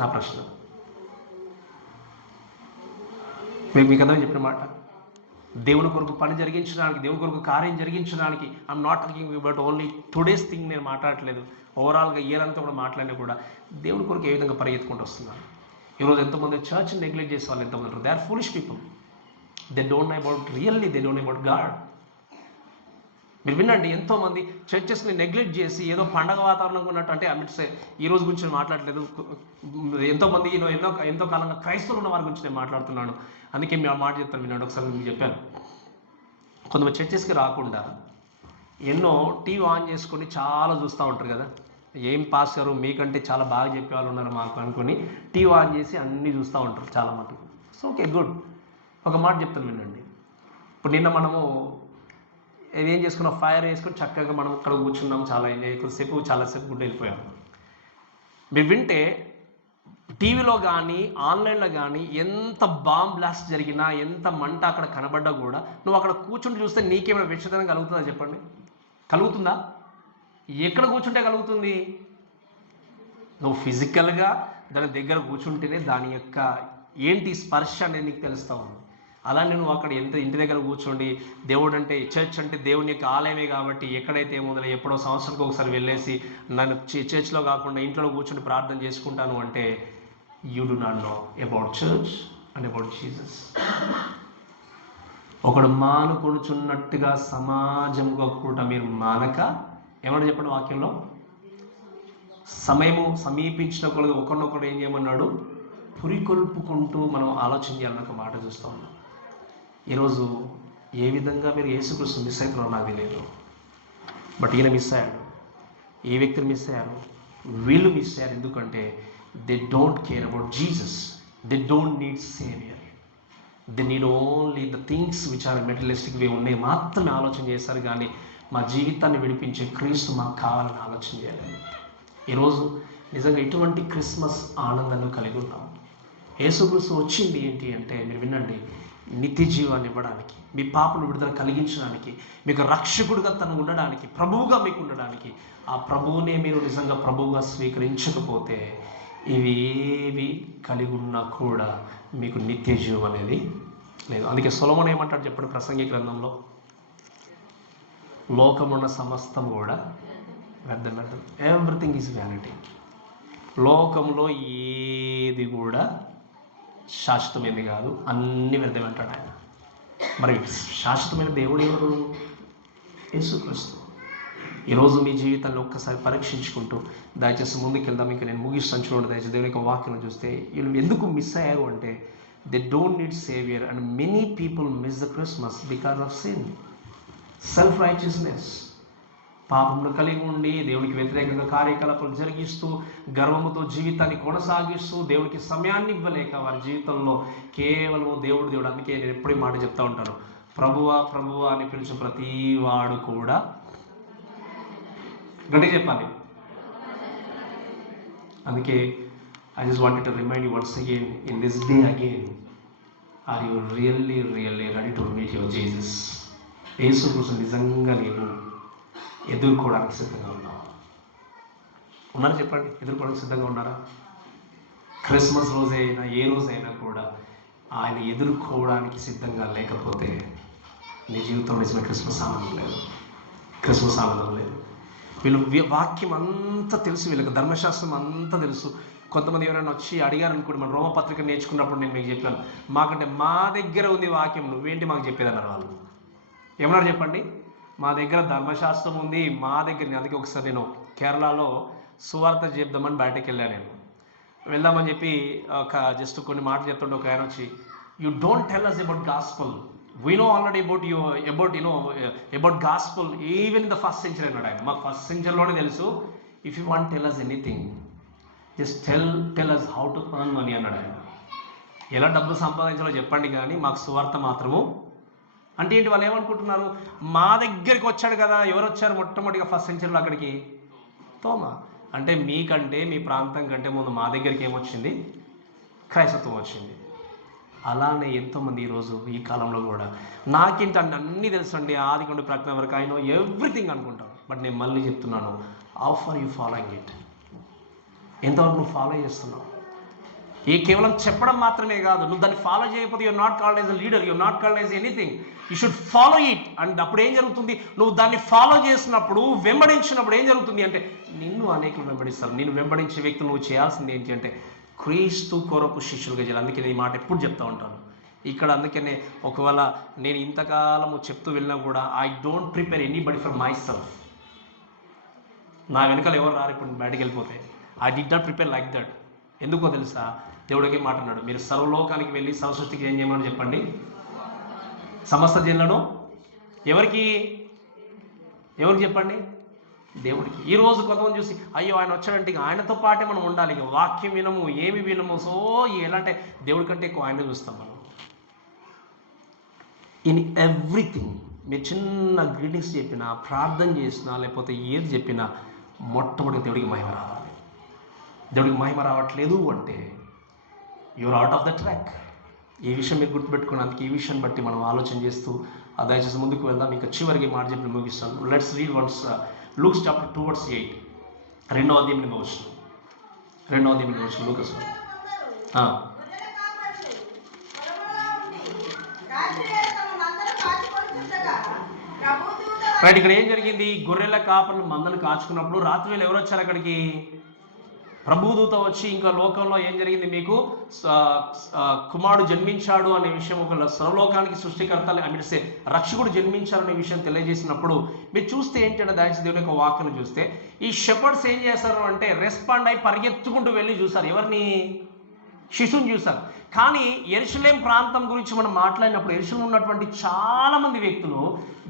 నా ప్రశ్న. మీకు అర్థం చెప్పిన మాట, దేవుని కొరకు పని జరిగించడానికి, దేవుని కొరకు కార్యం జరిగించడానికి, I'm not talking about only today's thing, నేను మాట్లాడట్లేదు, ఓవరాల్గా ఇయర్ అంతా కూడా మాట్లాడినా కూడా దేవుని కొరకు ఏ విధంగా పరిగెత్తుకుంటూ వస్తున్నారు. ఈరోజు ఎంతోమంది చర్చ్ని నెగ్లెక్ట్ చేసే వాళ్ళు ఎంతమంది ఉంటారు. They are foolish people. They don't know about really, they don't know about God. మీరు వినండి, ఎంతోమంది చర్చెస్ని నెగ్లెక్ట్ చేసి ఏదో పండగ వాతావరణంగా ఉన్నట్టు, అంటే అమిట్సే ఈ రోజు గురించి మాట్లాడలేదు, ఎంతోమంది ఎంతో కాలంగా క్రైస్తవులు ఉన్న వారి గురించి నేను మాట్లాడుతున్నాను. అందుకే మీ ఆ మాట చెప్తాను, వినండి. ఒకసారి మీకు చెప్పాను, కొంతమంది చర్చెస్కి రాకుండా ఎన్నో టీవీ ఆన్ చేసుకొని చాలా చూస్తూ ఉంటారు కదా, ఏం పాస్ గారు మీకంటే చాలా బాగా చెప్పేవాళ్ళు ఉన్నారు మాకు అనుకుని టీవీ ఆన్ చేసి అన్నీ చూస్తూ ఉంటారు చాలా మటుకు. So okay, good. ఒక మాట చెప్తాను వినండి. ఇప్పుడు నిన్న మనము ఏం చేసుకున్నాం, ఫైర్ వేసుకొని చక్కగా మనం ఇక్కడ కూర్చున్నాం, చాలా ఎంజాయ్, చాలాసేపు గుడ్ వెళ్ళిపోయాం. మీరు వింటే టీవీలో కానీ ఆన్లైన్లో కానీ ఎంత బాంబ్ బ్లాస్ట్ జరిగినా, ఎంత మంట అక్కడ కనబడ్డా కూడా నువ్వు అక్కడ కూర్చుంటే చూస్తే నీకేమైనా వెచ్చదనం కలుగుతుందా చెప్పండి? కలుగుతుందా? ఎక్కడ కూర్చుంటే కలుగుతుంది? నువ్వు ఫిజికల్గా దాని దగ్గర కూర్చుంటేనే దాని యొక్క ఏంటి స్పర్శ అనేది నీకు తెలుస్తూ ఉంది. అలానే నువ్వు అక్కడ ఇంటి దగ్గర కూర్చోండి, దేవుడు అంటే చర్చ్ అంటే దేవుని యొక్క ఆలయమే కాబట్టి ఎక్కడైతే ఏముందో ఎప్పుడో సంవత్సరానికి ఒకసారి వెళ్ళేసి నన్ను చర్చ్లో కాకుండా ఇంట్లో కూర్చొని ప్రార్థన చేసుకుంటాను అంటే you do not know about church and about Jesus. ఒకడు మానుకొనుచున్నట్టుగా సమాజంగా కూడా మీరు మానక, ఏమన్నా చెప్పండి వాక్యంలో, సమయము సమీపించిన కొలది ఒకరినొకడు ఏం చేయమన్నాడు, పురికొల్పుకుంటూ మనం ఆలోచన చేయాలని ఒక మాట చూస్తూ ఉన్నాం. ఈరోజు ఏ విధంగా మీరు యేసుక్రీస్తు మిస్ అవుతున్నారో నాకు తెలియదు, బట్ ఈయన మిస్ అయ్యాడు, ఏ వ్యక్తిని మిస్ అయ్యారు, వీళ్ళు మిస్ అయ్యారు. ఎందుకంటే they don't care about Jesus, they don't need saviour, they need only the things which are materialistic way ఉన్నాయి మాత్రమే ఆలోచన చేశారు. కానీ మా జీవితాన్ని విడిపించే క్రీస్తు మాకు కావాలని ఆలోచన చేయలేదు. ఈరోజు నిజంగా ఇటువంటి క్రిస్మస్ ఆనందాన్ని కలిగి ఉన్నాం. యేసుక్రీస్తు వచ్చింది ఏంటి అంటే, మీరు వినండి, నిత్య జీవాన్ని ఇవ్వడానికి, మీ పాపను విడుదల కలిగించడానికి, మీకు రక్షకుడిగా తను ఉండడానికి, ప్రభువుగా మీకు ఉండడానికి. ఆ ప్రభువునే మీరు నిజంగా ప్రభువుగా స్వీకరించకపోతే ఇవి ఏవి కలిగి ఉన్నా కూడా మీకు నిత్య జీవం అనేది లేదు. అందుకే సొలొమోను ఏమంటాడు చెప్పండి ప్రసంగి గ్రంథంలో, లోకమున్న సమస్తం కూడా వ్యర్థం, ఎవ్రీథింగ్ ఈజ్ వ్యానిటీ. లోకంలో ఏది కూడా శాశ్వతమైనది కాదు, అన్ని వ్యర్థమంటాడు ఆయన. మరి శాశ్వతమైన దేవుడు ఎవరు? యేసుక్రీస్తు. ఈరోజు మీ జీవితాన్ని ఒక్కసారి పరీక్షించుకుంటూ దయచేసి ముందుకెళ్దాం. ఇంకా నేను ముగిస్తాను. చూడండి దయచేసి దేవుని యొక్క వాక్యం చూస్తే వీళ్ళు ఎందుకు మిస్ అయ్యారు అంటే, they don't need saviour and many people miss the Christmas because of sin, self righteousness. పాపమును కలిగి ఉండి దేవునికి వ్యతిరేకంగా కార్యకలాపాలు జరిగిస్తూ గర్వముతో జీవితాన్ని కొనసాగిస్తూ దేవునికి సమయాన్ని ఇవ్వలేక వారి జీవితంలో కేవలం దేవుడు దేవుడు. అందుకే నేను ఎప్పుడూ మాట చెప్తా ఉంటాను, ప్రభువా ప్రభువా అని పిలిచిన ప్రతి వాడు కూడా గట్టిగా చెప్పాలి. అందుకే I just wanted to remind you once again in this day again, are you really really ready to meet your Jesus? Yesu కోసం నిజంగా నేను ఎదుర్కోవడానికి సిద్ధంగా ఉన్నావా? ఉన్నారా చెప్పండి, ఎదుర్కోవడానికి సిద్ధంగా ఉన్నారా? క్రిస్మస్ రోజైనా ఏ రోజైనా కూడా ఆయన ఎదుర్కోవడానికి సిద్ధంగా లేకపోతే నీ జీవితంలో నిజమైన క్రిస్మస్ ఆనందం లేదు, క్రిస్మస్ ఆనందం లేదు. వీళ్ళు వాక్యం అంతా తెలుసు, వీళ్ళకి ధర్మశాస్త్రం అంతా తెలుసు. కొంతమంది ఎవరైనా వచ్చి అడిగారు అనుకోండి, మన రోమపత్రిక నేర్చుకున్నప్పుడు నేను మీకు చెప్పాను, మాకంటే మా దగ్గర ఉంది వాక్యం, నువ్వేంటి మాకు చెప్పేదన్నారు వాళ్ళు. ఏమన్నారు చెప్పండి? మా దగ్గర ధర్మశాస్త్రం ఉంది, మా దగ్గర. అందుకే ఒకసారి నేను కేరళలో సువార్త చెప్దామని బయటకు వెళ్ళాను. నేను వెళ్దామని చెప్పి ఒక జస్ట్ కొన్ని మాటలు చెప్తుంటే ఒక ఆయన వచ్చి, you don't tell us about gospel, we know already about gospel even in the first century అన్నాడు ఆయన. మాకు ఫస్ట్ సెంచరీలోనే తెలుసు. If you want tell us anything just tell us how to earn money అన్నాడు ఆయన. ఎలా డబ్బు సంపాదించాలో చెప్పండి, కానీ మాకు సువార్త మాత్రము. అంటే ఏంటి, వాళ్ళు ఏమనుకుంటున్నారు, మా దగ్గరికి వచ్చాడు కదా. ఎవరు వచ్చారు మొట్టమొదటిగా ఫస్ట్ సెంచరీలో అక్కడికి? తోమా. అంటే మీకంటే మీ ప్రాంతం కంటే ముందు మా దగ్గరికి ఏమొచ్చింది? క్రైస్తత్వం వచ్చింది. అలానే ఎంతోమంది ఈరోజు ఈ కాలంలో కూడా నాకేంటి అన్నీ తెలుసు అండి, ఆది కొండ ప్రజ్ఞ వరకు ఐ నో ఎవ్రీథింగ్ అనుకుంటాను. బట్ నేను మళ్ళీ చెప్తున్నాను, how far you following it? ఎంతవరకు నువ్వు ఫాలో చేస్తున్నావు? ఈ కేవలం చెప్పడం మాత్రమే కాదు, నువ్వు దాన్ని ఫాలో చేయకపోతే you're not called as a leader, you're not called as anything. You should follow it. And అప్పుడు ఏం జరుగుతుంది, నువ్వు దాన్ని ఫాలో చేసినప్పుడు, వెంబడించినప్పుడు ఏం జరుగుతుంది అంటే, నిన్ను అనేకులు వెంబడిస్తారు. నేను వెంబడించే వ్యక్తులు నువ్వు చేయాల్సింది ఏంటి అంటే, క్రీస్తు కొరకు శిష్యులుగా చేయాలి. అందుకే నేను ఈ మాట ఎప్పుడు చెప్తా ఉంటాను ఇక్కడ. అందుకనే ఒకవేళ నేను ఇంతకాలము చెప్తూ వెళ్ళినా కూడా I don't prepare anybody for my self. నా వెనకాల ఎవరు రారు ఇప్పుడు బయటకు వెళ్ళిపోతే. I did not prepare like that. ఎందుకో తెలుసా? దేవుడికి మాట అన్నాడు, మీరు సర్వలోకానికి వెళ్ళి సర్వసృష్టికి ఏం చేయమని చెప్పండి, సమస్త జనులను. ఎవరికి చెప్పండి? దేవుడికి. ఈరోజు కొంతమంది చూసి, అయ్యో ఆయన వచ్చాడంటే ఇక ఆయనతో పాటే మనం ఉండాలి, ఇక వాక్యం వినము, ఏమి వినము. సో ఎలా అంటే దేవుడి కంటే ఎక్కువ ఆయన చూస్తాం మనం. ఇన్ ఎవ్రీథింగ్ మీరు చిన్న గ్రీటింగ్స్ చెప్పినా, ప్రార్థన చేసినా, లేకపోతే ఏది చెప్పినా మొట్టమొదటి దేవుడికి మహిమ రావాలి. దేవుడికి మహిమ రావట్లేదు అంటే you're out of the track. ఈ విషయం మీరు గుర్తుపెట్టుకున్నందుకు ఈ విషయాన్ని బట్టి మనం ఆలోచన చేస్తూ దయచేసి ముందుకు వెళ్దాం. ఇంకా చివరికి మాట చెప్పి ముగిస్తాను. Let's read once Luke's chapter 2:8. 2వ అధ్యాయం 8వ వచనం. 2వ అధ్యాయం 8వ వచనం లూకాస్. రైట్. ఇక్కడ ఏం జరిగింది? గొర్రెల కాపర్లు మందలు కాచుకున్నప్పుడు రాత్రి వేళ ఎవరు వచ్చారు అక్కడికి? ప్రభుదూత వచ్చి ఇంకా లోకంలో ఏం జరిగింది, మీకు కుమారుడు జన్మించాడు అనే విషయం, ఒక సర్వలోకానికి సృష్టికర్త అమిడిసే రక్షకుడు జన్మించాడు అనే విషయం తెలియజేసినప్పుడు మీరు చూస్తే ఏంటంటే దయచేసి దేవుని యొక్క వాక్యం చూస్తే ఈ షెపర్డ్స్ ఏం చేశారు అంటే రెస్పాండ్ అయి పరిగెత్తుకుంటూ వెళ్ళి చూశారు. ఎవరిని? శిశువుని చూశారు. కానీ యెరూషలేం ప్రాంతం గురించి మనం మాట్లాడినప్పుడు యెరూషలేం ఉన్నటువంటి చాలామంది వ్యక్తులు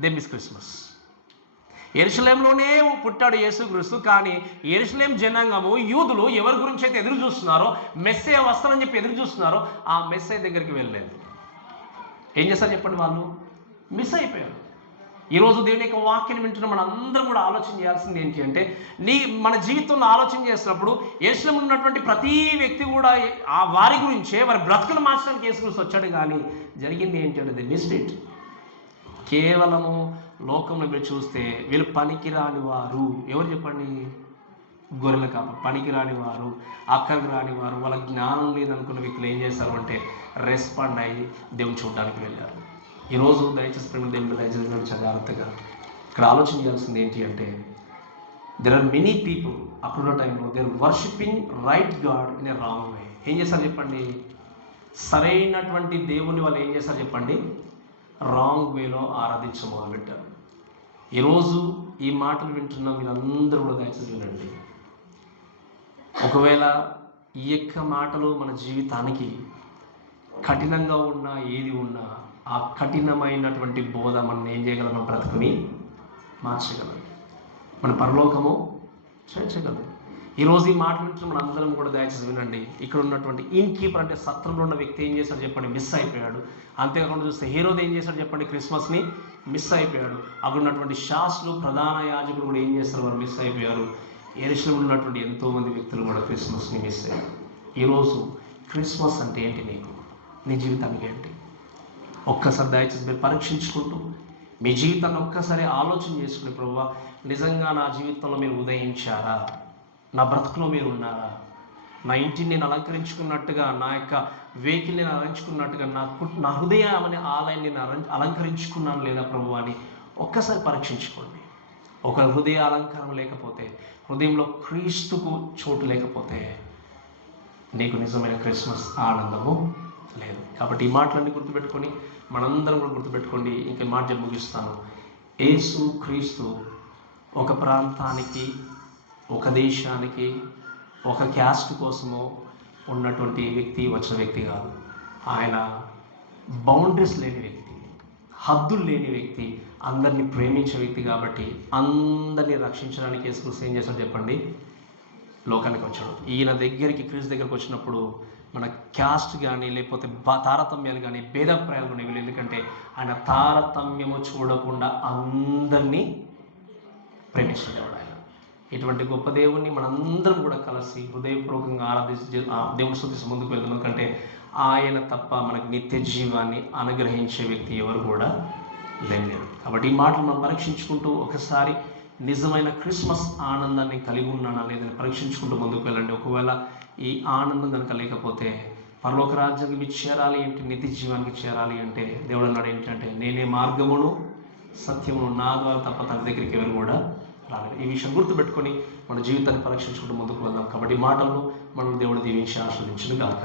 దే మిస్ క్రిస్మస్. యెరూషలేంలోనే పుట్టాడు యేసుక్రీస్తు, కానీ యెరూషలేం జనాంగము యూదులు ఎవరి గురించి అయితే ఎదురు చూస్తున్నారో, మెస్సయ్య వస్తారని చెప్పి ఎదురు చూస్తున్నారో ఆ మెస్సయ్య దగ్గరికి వెళ్ళలేదు. ఏం చేస్తారు చెప్పండి? వాళ్ళు మిస్ అయిపోయారు. ఈరోజు దేవుని యొక్క వాక్యాన్ని వింటున్న మన అందరం కూడా ఆలోచన చేయాల్సింది ఏంటి అంటే, మన జీవితంలో ఆలోచన చేసినప్పుడు యెరూషలేంలో ఉన్నటువంటి ప్రతి వ్యక్తి కూడా ఆ వారి గురించే, వారి బ్రతుకులు మార్చడానికి యేసుక్రీస్తు వచ్చాడు. కానీ జరిగింది ఏంటి అంటే దే మిస్డ్ ఇట్. కేవలము లోకంలో మీరు చూస్తే వీళ్ళు పనికిరాని వారు. ఎవరు చెప్పండి? గొర్రెల కాప. పనికిరాని వారు, అక్కడికి రాని వారు, వాళ్ళ జ్ఞానం లేదనుకున్న వ్యక్తులు ఏం చేశారు అంటే రెస్పాండ్ అయ్యి దేవుని చూడడానికి వెళ్ళారు. ఈరోజు దయచేసి ప్రేమ దేవుని దయచేసి జాగ్రత్తగా ఇక్కడ ఆలోచన చేయాల్సింది ఏంటి అంటే, దెర్ ఆర్ మెనీ పీపుల్ అప్పుడున్న టైంలో they are worshiping right God in a wrong way. ఏం చేశారు చెప్పండి? సరైనటువంటి దేవుని వాళ్ళు ఏం చేశారు చెప్పండి? రాంగ్ వేలో ఆరాధించడం మొదలుపెట్టారు. ఈరోజు ఈ మాటలు వింటున్న మీరందరూ కూడా దయచేసి వినండి. ఒకవేళ ఈ యొక్క మాటలు మన జీవితానికి కఠినంగా ఉన్నా, ఏది ఉన్నా, ఆ కఠినమైనటువంటి బోధ మనం ఏం చేయగలం? మన బ్రతుకుని మార్చగలం, మన పరలోకము చేర్చగలం. ఈరోజు ఈ మాటలు వింటున్న మన అందరం కూడా దయచేసి వినండి. ఇక్కడ ఉన్నటువంటి ఇన్ కీపర్ అంటే సత్రంలో ఉన్న వ్యక్తి ఏం చేశాడు చెప్పండి? మిస్ అయిపోయాడు. అంతేకాకుండా చూస్తే హీరోది ఏం చేశాడు చెప్పండి? క్రిస్మస్ని మిస్ అయిపోయాడు. అక్కడ ఉన్నటువంటి శాస్త్రులు, ప్రధాన యాజకులు కూడా ఏం చేస్తారు? వారు మిస్ అయిపోయారు. యెరూషలేంలో ఉన్నటువంటి ఎంతోమంది వ్యక్తులు కూడా క్రిస్మస్ని మిస్ అయ్యారు. ఈరోజు క్రిస్మస్ అంటే ఏంటి? నీకు, నీ జీవితానికి ఏంటి? ఒక్కసారి దయచేసి మీరు పరీక్షించుకుంటూ మీ జీవితాన్ని ఒక్కసారి ఆలోచన చేసుకుని, ప్రభువా నిజంగా నా జీవితంలో మీరు ఉదయించారా? నా బ్రతుకులో మీరు ఉన్నారా? నా ఇంటిని నేను అలంకరించుకున్నట్టుగా, నా యొక్క వెహికల్ నేను అలంకరించుకున్నట్టుగా, నా హృదయం అనే ఆలయాన్ని నేను అలంకరించుకున్నాను లేదా ప్రభు అని ఒక్కసారి పరీక్షించుకోండి. ఒక హృదయ అలంకారం లేకపోతే, హృదయంలో క్రీస్తుకు చోటు లేకపోతే నీకు నిజమైన క్రిస్మస్ ఆనందము లేదు. కాబట్టి ఈ మాటలన్నీ గుర్తుపెట్టుకొని మనందరం కూడా గుర్తుపెట్టుకోండి. ఇంక మాట చెప్పి ముగిస్తాను. యేసు క్రీస్తు ఒక ప్రాంతానికి, ఒక దేశానికి, ఒక క్యాస్ట్ కోసము ఉన్నటువంటి వ్యక్తి, వచ్చిన వ్యక్తి కాదు. ఆయన బౌండరీస్ లేని వ్యక్తి, హద్దులు లేని వ్యక్తి, అందరినీ ప్రేమించే వ్యక్తి. కాబట్టి అందరినీ రక్షించడానికి యేసుక్రీస్తు ఏం చేశాడు చెప్పండి? లోకానికి వచ్చాడు. ఈయన దగ్గరికి, క్రీస్తు దగ్గరికి వచ్చినప్పుడు మన క్యాస్ట్ కానీ, లేకపోతే తారతమ్యాలు కానీ, భేదాభిప్రాయాలు కానీ వీళ్ళు, ఎందుకంటే ఆయన తారతమ్యము చూడకుండా అందరినీ ప్రేమించేవాడు. ఆయన ఇటువంటి గొప్ప దేవుణ్ణి మనందరం కూడా కలిసి హృదయపూర్వకంగా ఆరాధించి దేవుని స్తుతిస్తూ ముందుకు వెళ్తున్నాం. ఎందుకంటే ఆయన తప్ప మనకు నిత్య జీవాన్ని అనుగ్రహించే వ్యక్తి ఎవరు కూడా లేరు. కాబట్టి ఈ మాటలు మనం పరీక్షించుకుంటూ ఒకసారి నిజమైన క్రిస్మస్ ఆనందాన్ని కలిగి ఉన్నానా లేదని పరీక్షించుకుంటూ ముందుకు వెళ్ళండి. ఒకవేళ ఈ ఆనందం కనుక లేకపోతే పరలోక రాజ్యానికి మీరు చేరాలి అంటే, నిత్య జీవానికి చేరాలి అంటే దేవుడు అన్నాడు ఏంటంటే, నేనే మార్గమును సత్యమును, నా ద్వారా తప్ప తన దగ్గరికి ఎవరు కూడా రాలేదు. ఈ విషయం గుర్తుపెట్టుకొని మన జీవితాన్ని పరీక్షించుకుంటూ ముందుకు వెళ్దాం. కాబట్టి మాటలను మనం దేవుడు దీవించి ఆశీర్వదించును గాక.